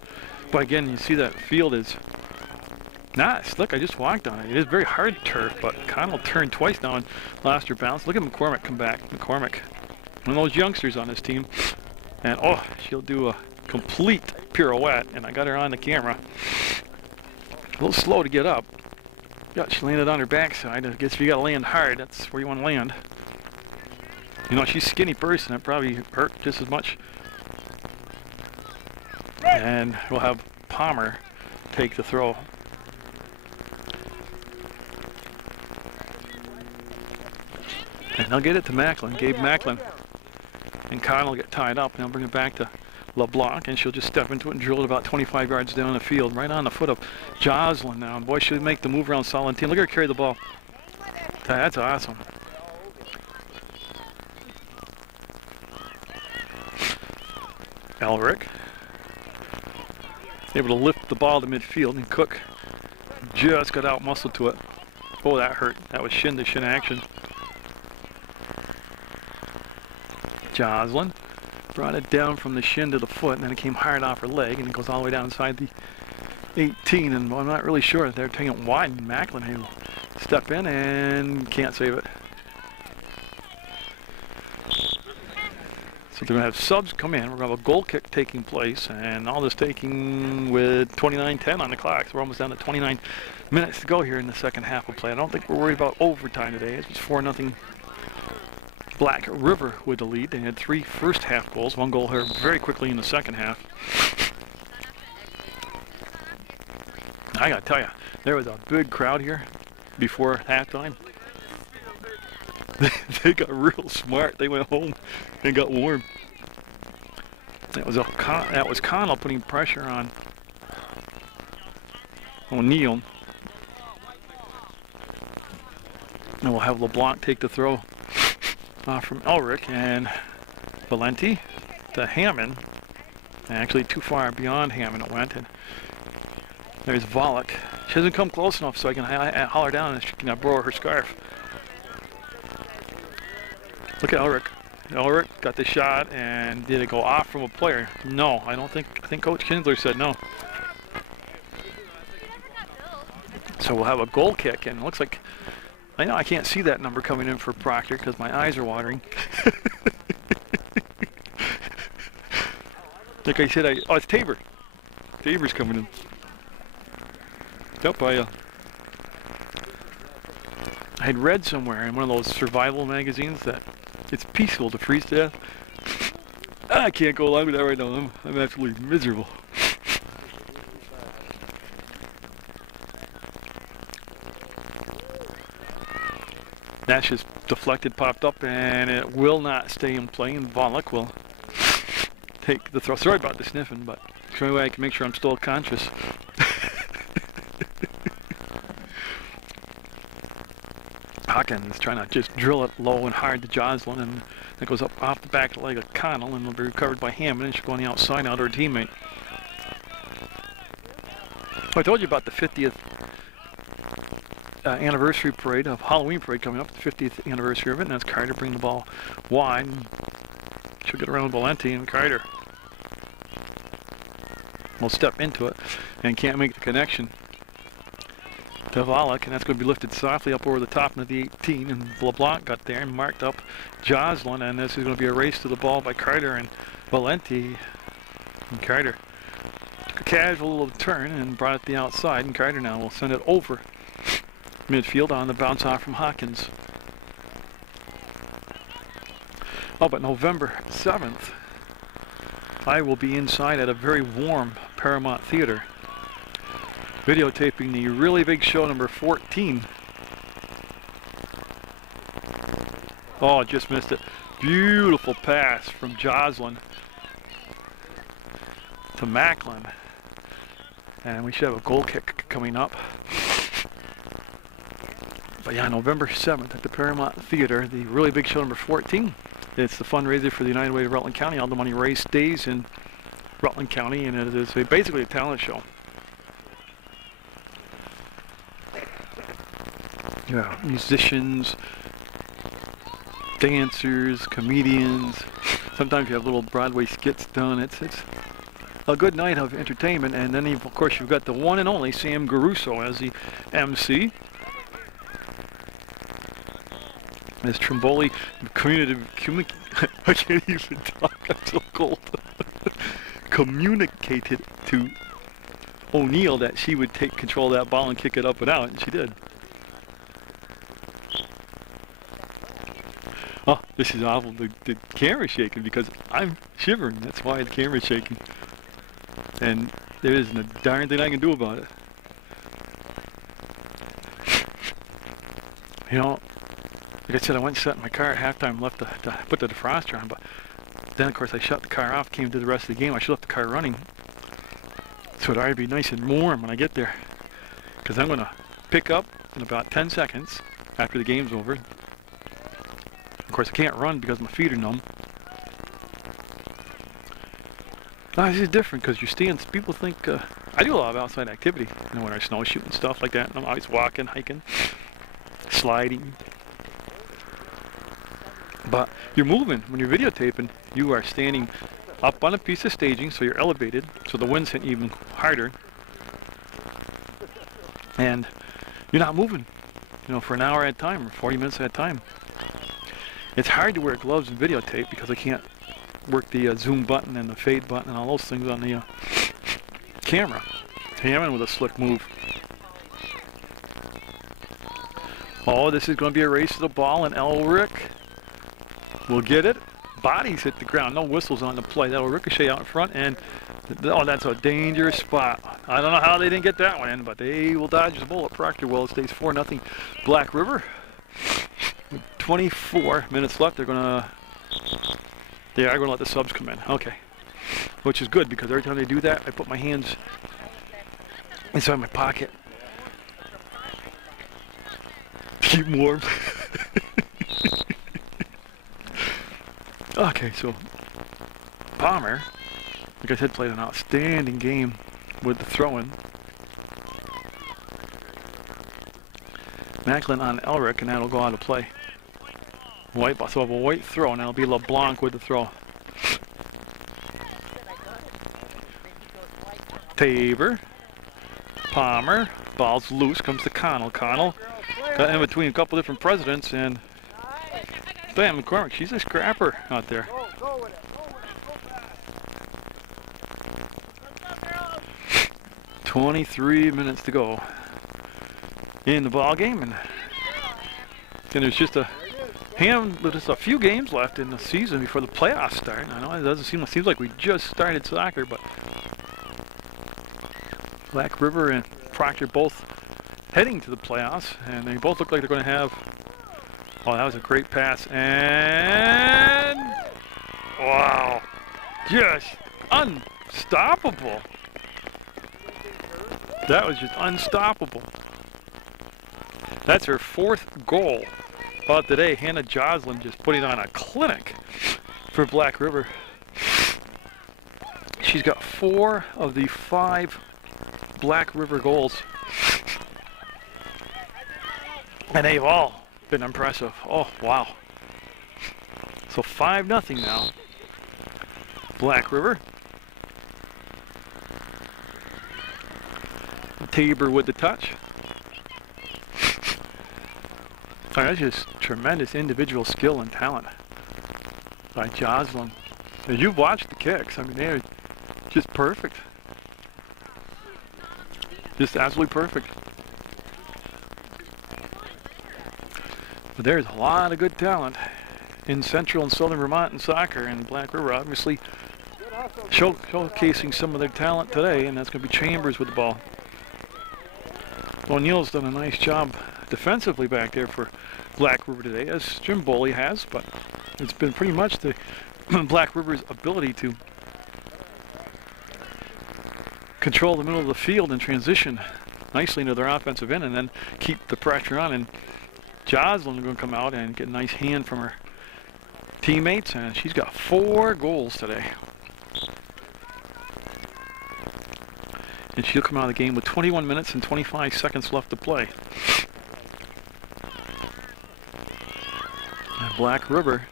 but again, you see that field is not slick. I just walked on it. It is very hard turf, but Connell turned twice now and lost her balance. Look at McCormick come back. McCormick, one of those youngsters on this team. And oh, she'll do a complete pirouette, and I got her on the camera. A little slow to get up. Yeah, she landed on her backside. I guess if you gotta land hard, that's where you want to land. You know, she's a skinny person. That probably hurt just as much. And we'll have Palmer take the throw. And they'll get it to Macklin, Gabe Macklin. And Connell will get tied up, and they'll bring it back to LeBlanc, and she'll just step into it and drill it about 25 yards down the field, right on the foot of Jocelyn now. And boy, she'll make the move around Solentine. Look at her carry the ball. That's awesome. Elric able to lift the ball to midfield, and Cook just got out muscle to it. Oh, that hurt. That was shin to shin action. Jocelyn brought it down from the shin to the foot, and then it came hard off her leg, and it goes all the way down inside the 18, and I'm not really sure. They're taking it wide, and Macklin will step in and can't save it. So they're going to have subs come in. We're going to have a goal kick taking place, and all this taking with 29:10 on the clock. So we're almost down to 29 minutes to go here in the second half of play. I don't think we're worried about overtime today. It's 4-0 Black River with the lead. They had 3 first half goals. 1 goal here very quickly in the second half. I got to tell you, there was a big crowd here before halftime. They got real smart. They went home and got warm. That was Connell putting pressure on O'Neill. And we'll have LeBlanc take the throw from Elric, and Valenti to Hammond. Actually too far beyond Hammond it went. And there's Volek. She hasn't come close enough so I can holler down and she can borrow her scarf. Look at Elric. Elric got the shot, and did it go off from a player? No, I don't think. I think Coach Kinsler said no. So we'll have a goal kick, and it looks like, I know I can't see that number coming in for Proctor because my eyes are watering. Like I said, oh, it's Tabor. Tabor's coming in. Yep, I had read somewhere in one of those survival magazines that it's peaceful to freeze to death. I can't go along with that right now. I'm absolutely miserable. Nash is deflected, popped up, and it will not stay in play, and Volek will take the throw. Sorry about the sniffing, but it's the only way I can make sure I'm still conscious. Hawkins trying to just drill it low and hard to Jocelyn, and it goes up off the back leg of Connell, and will be recovered by Hammond, and she'll go on the outside out to her teammate. I told you about the 50th anniversary parade of Halloween parade coming up, the 50th anniversary of it, and that's Carter bringing the ball wide. And she'll get around Valenti, and Carter will step into it and can't make the connection to Volek, and that's going to be lifted softly up over the top into the 18, and LeBlanc got there and marked up Jocelyn, and this is going to be a race to the ball by Carter and Valenti. And Carter took a casual little turn and brought it to the outside, and Carter now will send it over midfield on the bounce off from Hawkins. Oh, but November 7th, I will be inside at a very warm Paramount Theater, videotaping the really big show number 14. Oh, just missed it. Beautiful pass from Jocelyn. to Macklin. And we should have a goal kick coming up. But yeah, November 7th at the Paramount Theater, the really big show number 14. It's the fundraiser for the United Way of Rutland County. All the money raised stays in Rutland County, and it is basically a talent show. Yeah, musicians, dancers, comedians. Sometimes you have little Broadway skits done. It's a good night of entertainment, and then of course you've got the one and only Sam Garuso as the MC. As Trimboli I can't even talk, I'm so cold. Communicated to O'Neill that she would take control of that ball and kick it up and out, and she did. Oh, this is awful. The camera's shaking because I'm shivering. That's why the camera's shaking. And there isn't a darn thing I can do about it. You know, like I said, I went and sat in my car at halftime, left to put the defroster on, but then of course I shut the car off, came to the rest of the game. I should have left the car running so it'd already be nice and warm when I get there. Because I'm going to pick up in about 10 seconds after the game's over. Of course, I can't run because my feet are numb. This is different because you're staying. People think I do a lot of outside activity. You know, when I snowshoot and stuff like that. And I'm always walking, hiking, sliding. But you're moving when you're videotaping. You are standing up on a piece of staging, so you're elevated, so the wind's hitting even harder, and you're not moving. You know, for an hour at a time or 40 minutes at a time. It's hard to wear gloves and videotape because I can't work the zoom button and the fade button and all those things on the camera. Hammond with a slick move. Oh, this is going to be a race to the ball, and Elric will get it. Bodies hit the ground. No whistles on the play. That'll ricochet out in front, and oh, that's a dangerous spot. I don't know how they didn't get that one in, but they will dodge the bullet. Proctor will. It stays 4-0 Black River. With 24 minutes left, they are going to let the subs come in. Okay. Which is good because every time they do that, I put my hands inside my pocket. Keep warm. Okay, so Palmer, like I said, played an outstanding game with the throw-in. Macklin on Elric, and that'll go out of play. White ball, so I have a white throw, and that'll be LeBlanc with the throw. Tabor, Palmer, ball's loose, comes to Connell. Connell got in between a couple different presidents, and Bam McCormick, she's a scrapper out there. Go with it. Go with it. Go fast. 23 minutes to go in the ball game, and there's just a few games left in the season before the playoffs start. I know it seems like we just started soccer, but Black River and Proctor both heading to the playoffs, and they both look like they're going to have. Oh, that was a great pass, and wow, just unstoppable. That was just unstoppable. That's her 4th goal of the day. Hannah Joslin just putting on a clinic for Black River. She's got 4 of the 5 Black River goals, and they've all been impressive. Oh, wow. So 5-0 now. Black River. Tabor with the touch. Oh, that's just tremendous individual skill and talent by Joslin. And you've watched the kicks. I mean, they're just perfect. Just absolutely perfect. But there's a lot of good talent in Central and Southern Vermont in soccer, and Black River obviously showcasing some of their talent today, and that's going to be Chambers with the ball. O'Neill's done a nice job defensively back there for Black River today, as Jim Boley has, but it's been pretty much the Black River's ability to control the middle of the field and transition nicely into their offensive end and then keep the pressure on. And Jocelyn going to come out and get a nice hand from her teammates, and she's got 4 goals today. And she'll come out of the game with 21 minutes and 25 seconds left to play. And Black River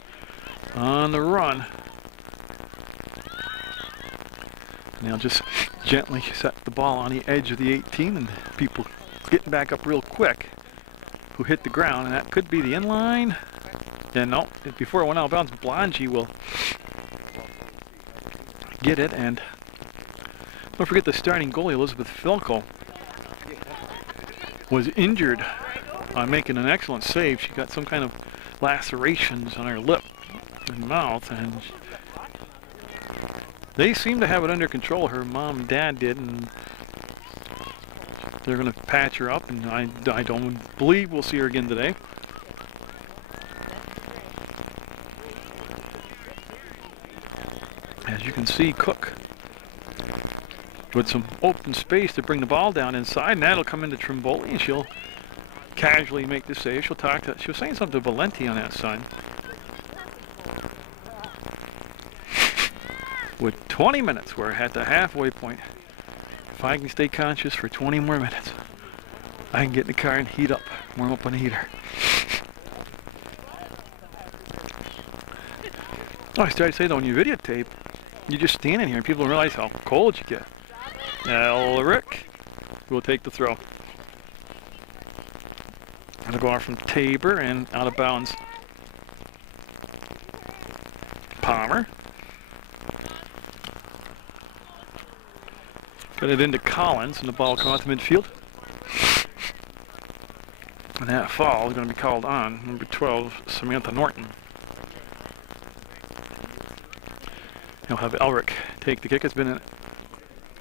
on the run. And they'll just gently set the ball on the edge of the 18, and people getting back up real quick who hit the ground, and that could be the inline. Yeah, no, before it went out of bounds, Blongi will get it, and don't forget the starting goalie, Elizabeth Filko, was injured on making an excellent save. She got some kind of lacerations on her lip and mouth, and they seem to have it under control. Her mom and dad did, and they're going to patch her up, and I don't believe we'll see her again today. As you can see, Cook with some open space to bring the ball down inside, and that'll come into Trimboli, and she'll casually make the save. She was saying something to Valenti on that side. With 20 minutes, we're at the halfway point. If I can stay conscious for 20 more minutes, I can get in the car and warm up on the heater. Oh, I started to say though, when you videotape, you just stand in here and people don't realize how cold you get. Elric will take the throw. Gonna go out from Tabor and out of bounds. Palmer. Got it into Collins, and the ball will come out to midfield. And that foul is going to be called on number 12, Samantha Norton. He'll have Elric take the kick. It's been a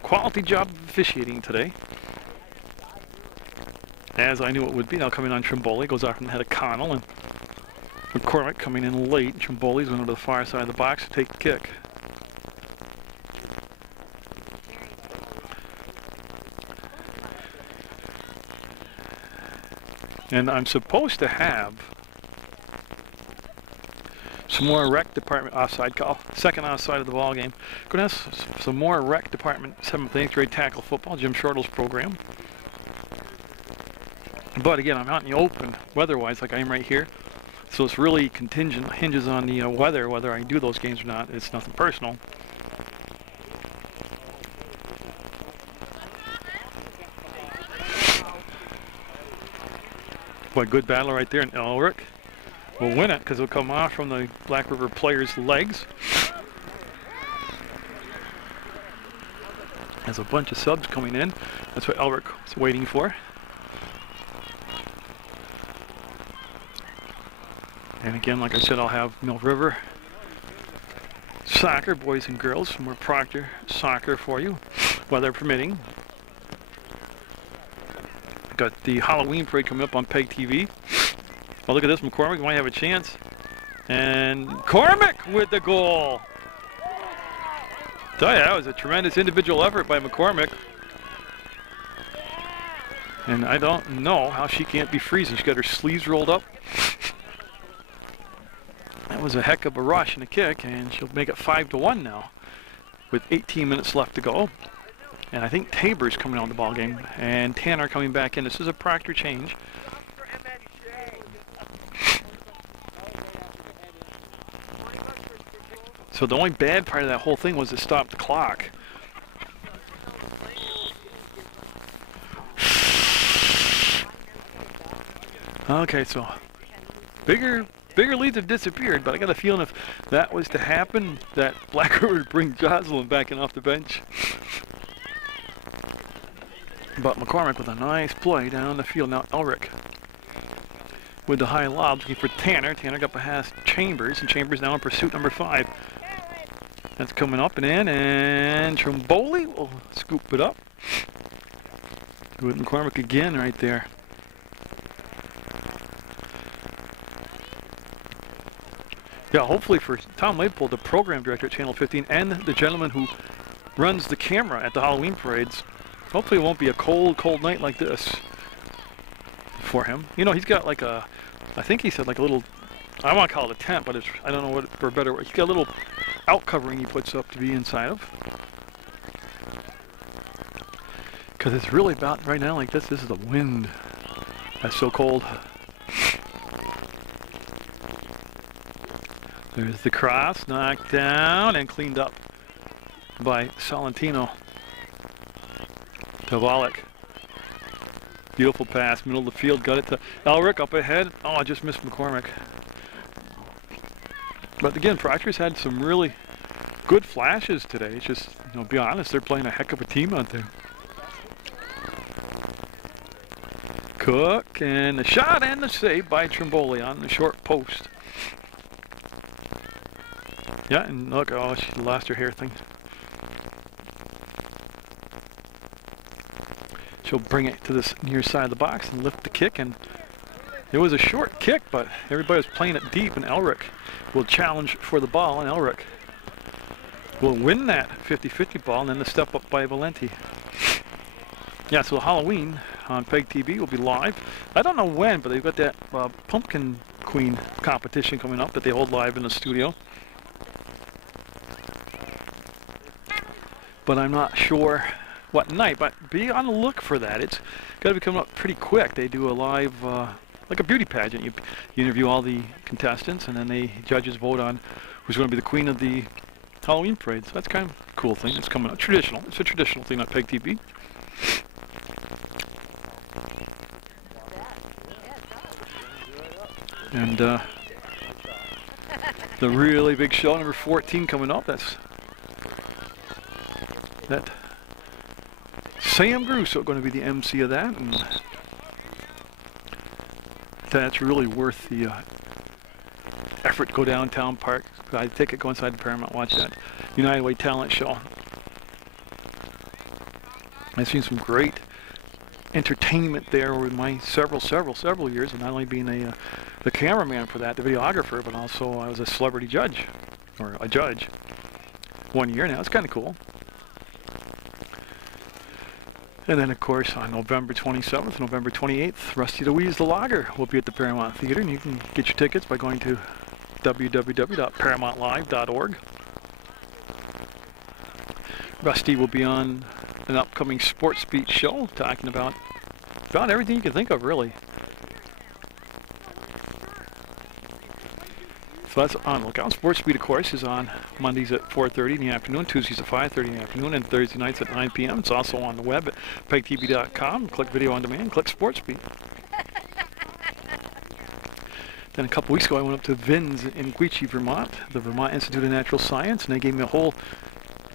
quality job of officiating today, as I knew it would be. Now coming on Trimboli, goes out from the head of Connell, and McCormick coming in late. Trimboli's going to the far side of the box to take the kick. And I'm supposed to have some more rec department offside call. Second offside of the ball game. Going to have some more rec department 7th and 8th grade tackle football, Jim Shortle's program. But again, I'm out in the open weather-wise, like I am right here. So it's really contingent, hinges on the weather, whether I do those games or not. It's nothing personal. Boy, good battle right there, and Elric will win it because it'll come off from the Black River player's legs. There's a bunch of subs coming in. That's what Elric was waiting for. And again, like I said, I'll have Mill River soccer, boys and girls, some more Proctor soccer for you, weather permitting. Got the Halloween parade coming up on PEGTV. Oh, look at this, McCormick might have a chance. And Cormick with the goal. Tell you, that was a tremendous individual effort by McCormick. And I don't know how she can't be freezing. She's got her sleeves rolled up. That was a heck of a rush and a kick, and she'll make it 5-1 now with 18 minutes left to go. And I think Tabor's coming on the ball game, and Tanner coming back in. This is a Proctor change. So the only bad part of that whole thing was to stop the clock. Okay, so bigger leads have disappeared, but I got a feeling if that was to happen, that Black River would bring Jocelyn back in off the bench. But McCormick with a nice play down the field. Now Elric with the high lob looking for Tanner. Tanner got past Chambers, and Chambers now in pursuit number 5. That's coming up and in, and Trimboli will scoop it up. With McCormick again right there. Yeah, hopefully for Tom Leopold, the program director at Channel 15, and the gentleman who runs the camera at the Halloween parades, Hopefully it won't be a cold, cold night like this for him. You know, he's got like a, I think he said like a little, I want to call it a tent, but it's, I don't know what for a better word. He's got a little out covering he puts up to be inside of. Because it's really about right now like this. This is the wind. That's so cold. There's the cross, knocked down and cleaned up by Salentino. To Volek. Beautiful pass, middle of the field, got it to Elric up ahead. Oh, I just missed McCormick. But again, Proctor's had some really good flashes today. It's just, you know, be honest, they're playing a heck of a team out there. Cook, and the shot and the save by Trimboli on the short post. Yeah, and look, oh, she lost her hair thing. She'll bring it to this near side of the box and lift the kick, and it was a short kick, but everybody was playing it deep, and Elric will challenge for the ball, and Elric will win that 50-50 ball, and then the step up by Valenti. Yeah, so Halloween on PEGTV will be live. I don't know when, but they've got that Pumpkin Queen competition coming up that they hold live in the studio. But I'm not sure what night, but be on the look for that. It's got to be coming up pretty quick. They do a live, like a beauty pageant. You interview all the contestants, and then the judges vote on who's going to be the queen of the Halloween parade. So that's kind of a cool thing. It's coming up. Traditional. It's a traditional thing on PEGTV. And the really big show, number 14, coming up. That's that Sam Grusso going to be the MC of that, and that's really worth the effort to go downtown park. Buy a ticket, go inside the Paramount, watch that United Way talent show. I've seen some great entertainment there over my several years, and not only being the cameraman for that, the videographer, but also I was a celebrity judge, or a judge, 1 year now. It's kind of cool. And then, of course, on November 27th, November 28th, Rusty Louise the Lager will be at the Paramount Theater, and you can get your tickets by going to www.paramountlive.org. Rusty will be on an upcoming Sports Beat show, talking about everything you can think of, really. So that's on lookout. Sports Beat, of course, is on Mondays at 4:30 in the afternoon, Tuesdays at 5:30 in the afternoon, and Thursday nights at 9 p.m. It's also on the web at PEGTV.com. Click video on demand, click Sports Beat. Then a couple weeks ago, I went up to Vin's in Quechee, Vermont, the Vermont Institute of Natural Science, and they gave me a whole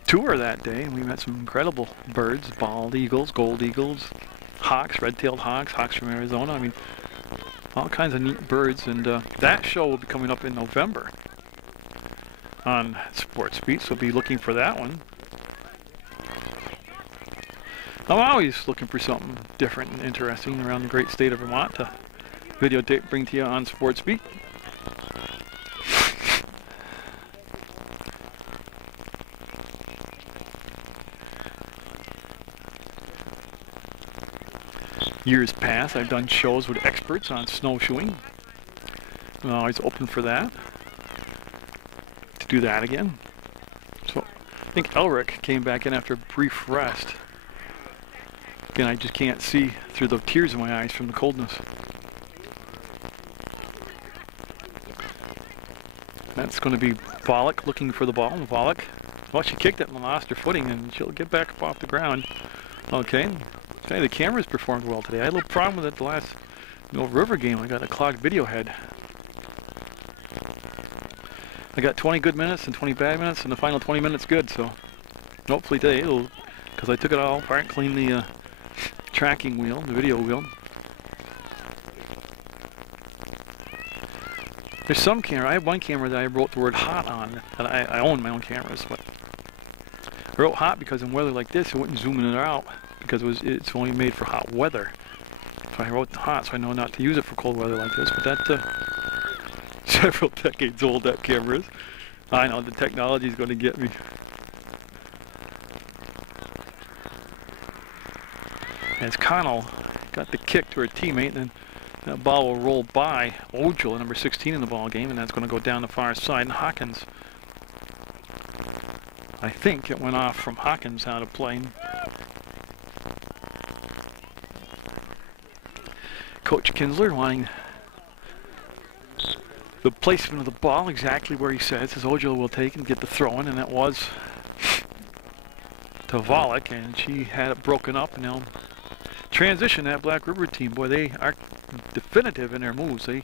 tour that day, and we met some incredible birds: bald eagles, gold eagles, hawks, red-tailed hawks, hawks from Arizona. I mean, all kinds of neat birds, and that show will be coming up in November on Sports Beat, so be looking for that one. I'm always looking for something different and interesting around the great state of Vermont to videotape, bring to you on Sports Beat. Years past, I've done shows with experts on snowshoeing. I'm always open for that, to do that again. So I think Elric came back in after a brief rest. Again, I just can't see through the tears in my eyes from the coldness. That's going to be Volek looking for the ball. Volek, well, she kicked it and lost her footing, and she'll get back up off the ground. Okay. Okay, the cameras performed well today. I had a little problem with it the last River game. I got a clogged video head. I got 20 good minutes and 20 bad minutes, and the final 20 minutes good. So hopefully today it'll, because I took it all apart, cleaned the tracking wheel, the video wheel. There's some camera. I have one camera that I wrote the word hot on. That I own my own cameras, but I wrote hot because in weather like this, it wouldn't zoom in and out, because it's only made for hot weather. So I wrote hot, so I know not to use it for cold weather like this. But that several decades old, that camera is. I know the technology is going to get me. as Connell got the kick to her teammate, and that ball will roll by Ojala, number 16 in the ball game, and that's going to go down the far side. And Hawkins, I think it went off from Hawkins out of play. Coach Kinsler wanting the placement of the ball exactly where he says, as Ojala will take and get the throw in, and that was to Volek, and she had it broken up, and they'll transition that Black River team. Boy, they are definitive in their moves. They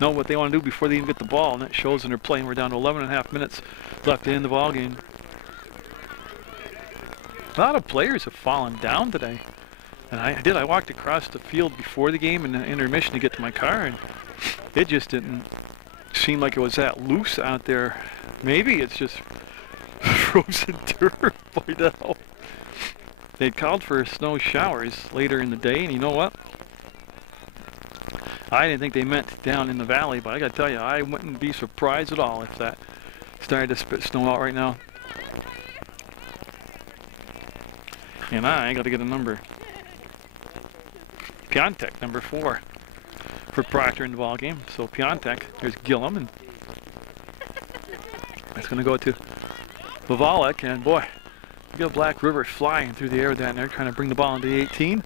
know what they want to do before they even get the ball, and that shows in their play. We're down to 11.5 minutes left to end the ball game. A lot of players have fallen down today. And I walked across the field before the game in the intermission to get to my car, and it just didn't seem like it was that loose out there. Maybe it's just frozen turf by now. They'd called for snow showers later in the day, and you know what? I didn't think they meant down in the valley, but I gotta tell you, I wouldn't be surprised at all if that started to spit snow out right now. And I gotta get a number. Piontek, number 4 for Proctor in the ball game. So Piontek, there's Gillum, and that's going to go to Volek, and boy, you got Black River flying through the air down there, trying to bring the ball into the 18,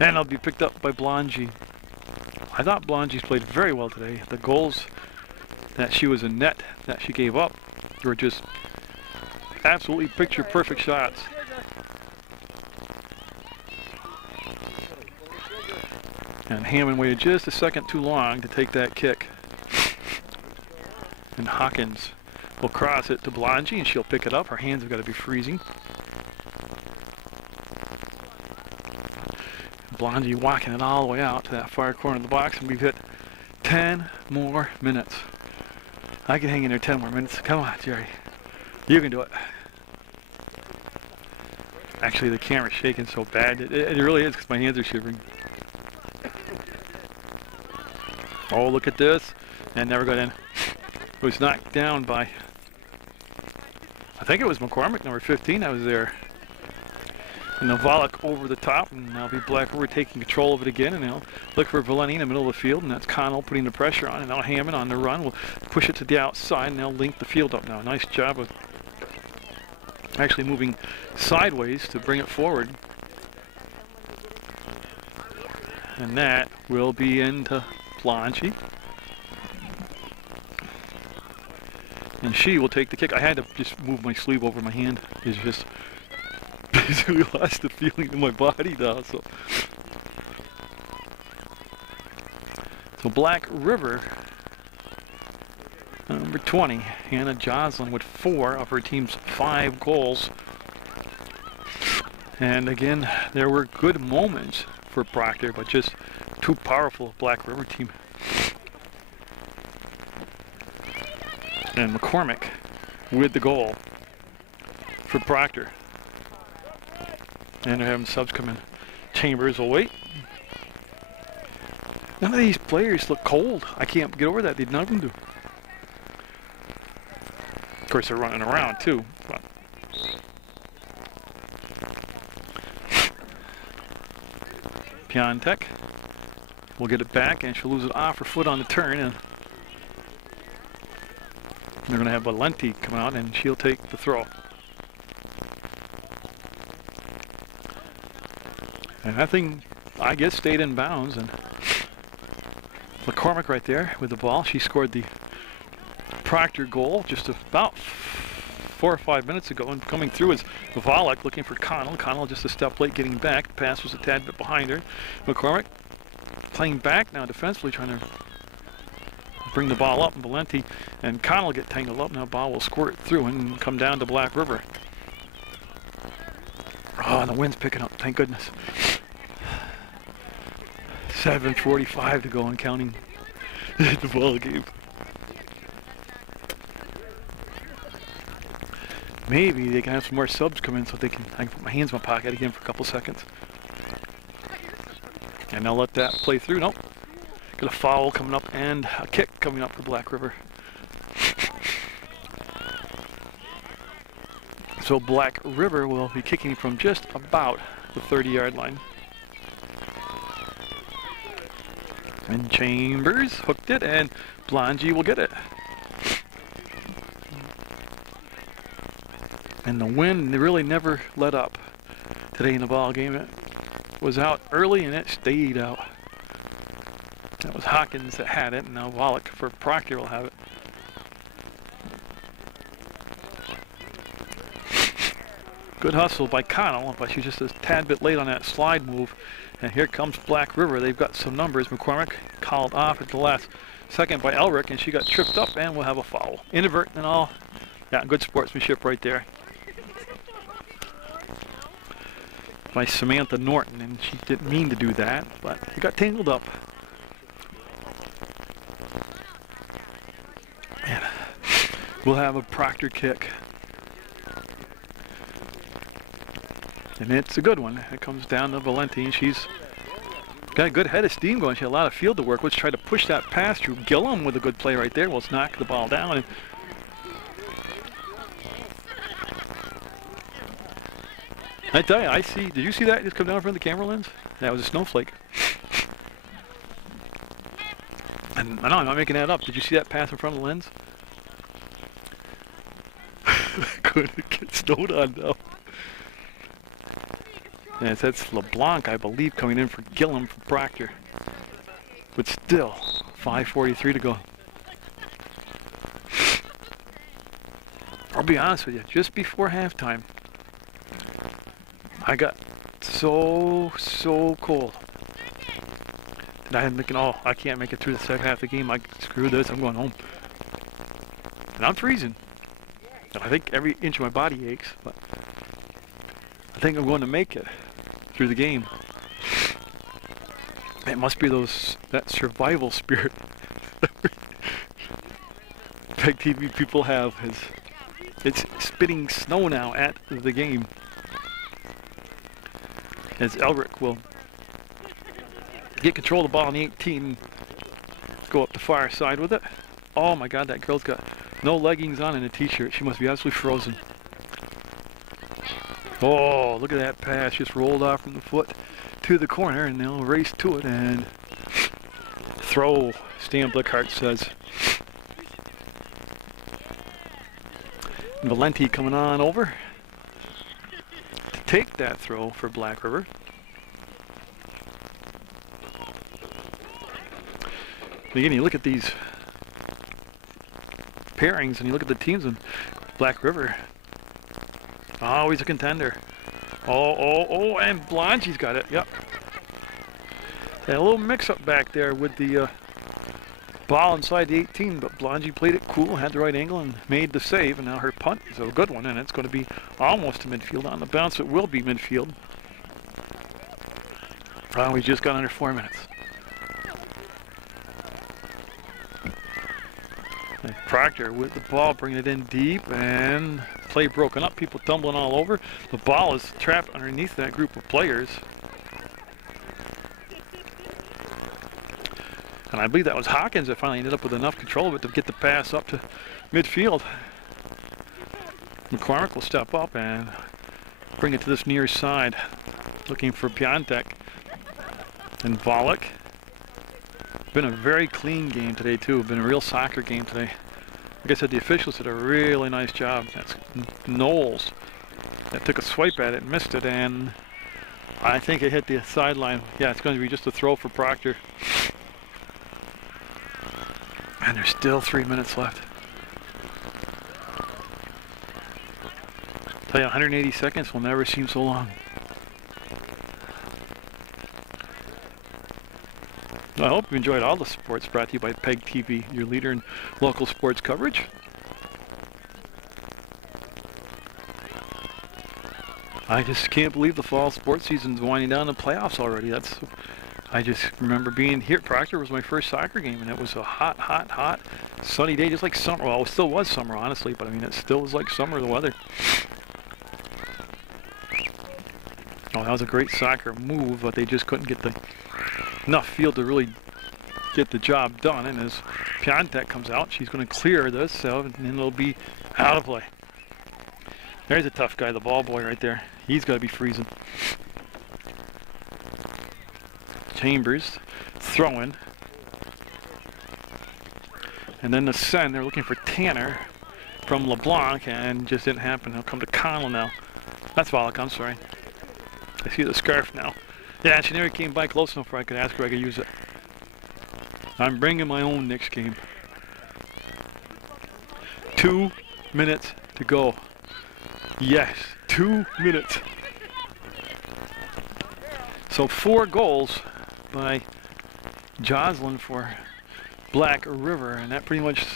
and it'll be picked up by Blongy. I thought Blongy's played very well today. The goals that she was in net that she gave up were just absolutely picture-perfect shots. And Hammond waited just a second too long to take that kick. And Hawkins will cross it to Blongy, and she'll pick it up. Her hands have got to be freezing. Blongy walking it all the way out to that far corner of the box, and we've hit 10 more minutes. I can hang in there 10 more minutes. Come on, Jerry. You can do it. Actually, the camera's shaking so bad. It really is, because my hands are shivering. Oh, look at this. And never got in. It was knocked down by, I think it was McCormick, number 15, that was there. And Volek over the top, and now be Black River taking control of it again, and they'll look for Valeni in the middle of the field, and that's Connell putting the pressure on, and now Hammond on the run will push it to the outside, and they'll link the field up now. Nice job of actually moving sideways to bring it forward. And that will be into Blongy. And she will take the kick. I had to just move my sleeve over my hand. It's just basically lost the feeling in my body now. So Black River, number 20, Hannah Joslin with 4 of her team's 5 goals. And again, there were good moments for Proctor, but just too powerful Black River team. And McCormick with the goal for Proctor. And they're having subs come in. Chambers will wait. None of these players look cold. I can't get over that. None of them do. Of course, they're running around too. But Piontek will get it back, and she'll lose it off her foot on the turn, and they're going to have Valenti come out, and she'll take the throw. And that thing, I guess, stayed in bounds, and McCormick right there with the ball. She scored the Proctor goal just about 4 or 5 minutes ago, and coming through is Volek looking for Connell. Connell just a step late getting back. The pass was a tad bit behind her. McCormick playing back now defensively, trying to bring the ball up, and Valenti and Connell get tangled up. Now ball will squirt through and come down to Black River. Oh, and the wind's picking up, thank goodness. 7:45 to go and counting the ball game. Maybe they can have some more subs come in so I can put my hands in my pocket again for a couple seconds. And they'll let that play through. Nope. Got a foul coming up and a kick coming up for Black River. So Black River will be kicking from just about the 30-yard line. And Chambers hooked it, and Blongy will get it. And the wind really never let up today in the ball game. It was out early and it stayed out. That was Hawkins that had it, and now Wallach for Proctor will have it. Good hustle by Connell, but she's just a tad bit late on that slide move. And here comes Black River. They've got some numbers. McCormick called off at the last second by Elric, and she got tripped up and will have a foul. Inadvertent and all. Yeah, good sportsmanship right there by Samantha Norton, and she didn't mean to do that, but it got tangled up. And we'll have a Proctor kick. And it's a good one. It comes down to Valenti, and she's got a good head of steam going. She had a lot of field to work. Let's try to push that pass through. Gillum with a good play right there. We'll knock the ball down. And I tell you, I see. Did you see that just come down in front of the camera lens? That was a snowflake. And I know I'm not making that up. Did you see that pass in front of the lens? Couldn't get snowed on though. And that's LeBlanc, I believe, coming in for Gillum for Proctor. But still, 5:43 to go. I'll be honest with you, just before halftime, I got so cold. And I'm thinking, oh, I can't make it through the second half of the game. Screw this, I'm going home. And I'm freezing. And I think every inch of my body aches, but I think I'm going to make it through the game. It must be that survival spirit PEGTV people have. It's spitting snow now at the game. As Elric will get control of the ball in the 18, go up the far side with it. Oh my God, that girl's got no leggings on and a t-shirt. She must be absolutely frozen. Oh, look at that pass. Just rolled off from the foot to the corner, and they'll race to it and throw, Stan Blickhart says. Valenti coming on over to take that throw for Black River. Again, you look at these pairings and you look at the teams, and Black River, always a contender. Oh, and Blongy's got it. Yep. Had a little mix-up back there with the ball inside the 18, but Blongy played it cool, had the right angle, and made the save. And now her punt is a good one, and it's going to be almost to midfield. On the bounce, it will be midfield. Oh, we just got under 4 minutes. And Proctor with the ball, bringing it in deep, and play broken up. People tumbling all over. The ball is trapped underneath that group of players. And I believe that was Hawkins that finally ended up with enough control of it to get the pass up to midfield. McCormick will step up and bring it to this near side, looking for Piontek. And Wallach. Been a very clean game today too. Been a real soccer game today. Like I said, the officials did a really nice job. That's Knowles that took a swipe at it and missed it, and I think it hit the sideline. Yeah, it's going to be just a throw for Proctor. And there's still 3 minutes left. Tell you, 180 seconds will never seem so long. I hope you enjoyed all the sports brought to you by PEGTV, your leader in local sports coverage. I just can't believe the fall sports season's winding down the playoffs already. I just remember being here. Proctor was my first soccer game, and it was a hot, sunny day, just like summer. Well, it still was summer, honestly, but I mean, it still was like summer, the weather. Oh, that was a great soccer move, but they just couldn't get enough field to really get the job done. And as Piontek comes out, she's going to clear this, and then it'll be out of play. There's a tough guy, the ball boy right there. He's got to be freezing. Chambers throwing. And then the send, they're looking for Tanner from LeBlanc, and just didn't happen. He'll come to Connell now. That's Volok, I'm sorry. I see the scarf now. Yeah, she never came by close enough where I could ask her if I could use it. I'm bringing my own next game. 2 minutes to go. Yes, 2 minutes. So 4 goals by Jocelyn for Black River, and that pretty much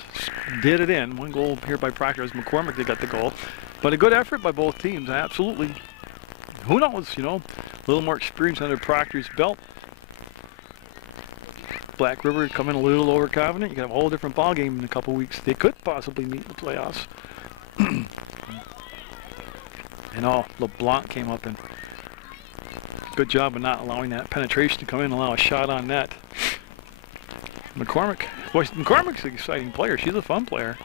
did it in. 1 goal here by Proctor as McCormick, they got the goal. But a good effort by both teams, absolutely. Who knows, you know, a little more experience under Proctor's belt. Black River coming a little overconfident. You got a whole different ball game in a couple weeks. They could possibly meet in the playoffs. And LeBlanc came up, and good job of not allowing that penetration to come in and allow a shot on net. McCormick, boy, McCormick's an exciting player. She's a fun player.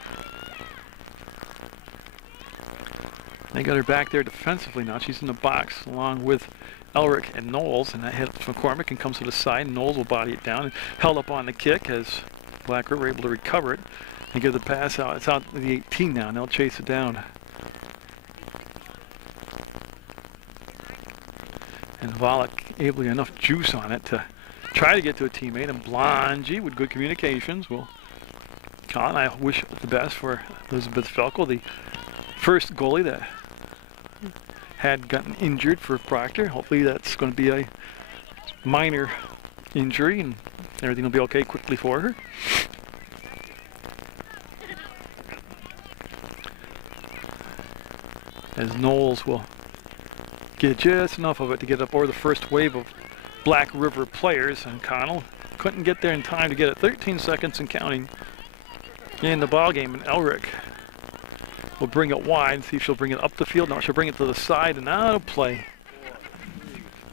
They got her back there defensively now. She's in the box along with Elric and Knowles, and that hits McCormick and comes to the side, and Knowles will body it down and held up on the kick as Black River able to recover it and give the pass out. It's out to the 18 now, and they'll chase it down. And Volok able to get enough juice on it to try to get to a teammate, and Blongy with good communications will Colin, I wish the best for Elizabeth Felkel, the first goalie that had gotten injured for Proctor. Hopefully that's going to be a minor injury and everything will be okay quickly for her. As Knowles will get just enough of it to get up over the first wave of Black River players, and Connell couldn't get there in time to get it. 13 seconds and counting in the ball game, and Elric will bring it wide. See if she'll bring it up the field. No, she'll bring it to the side and out of play.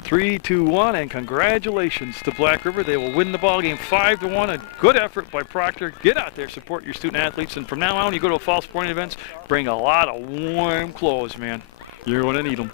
3, 2, 1, and congratulations to Black River. They will win the ball game 5-1. A good effort by Proctor. Get out there, support your student athletes, and from now on, you go to fall sporting events, bring a lot of warm clothes, man. You're going to need them.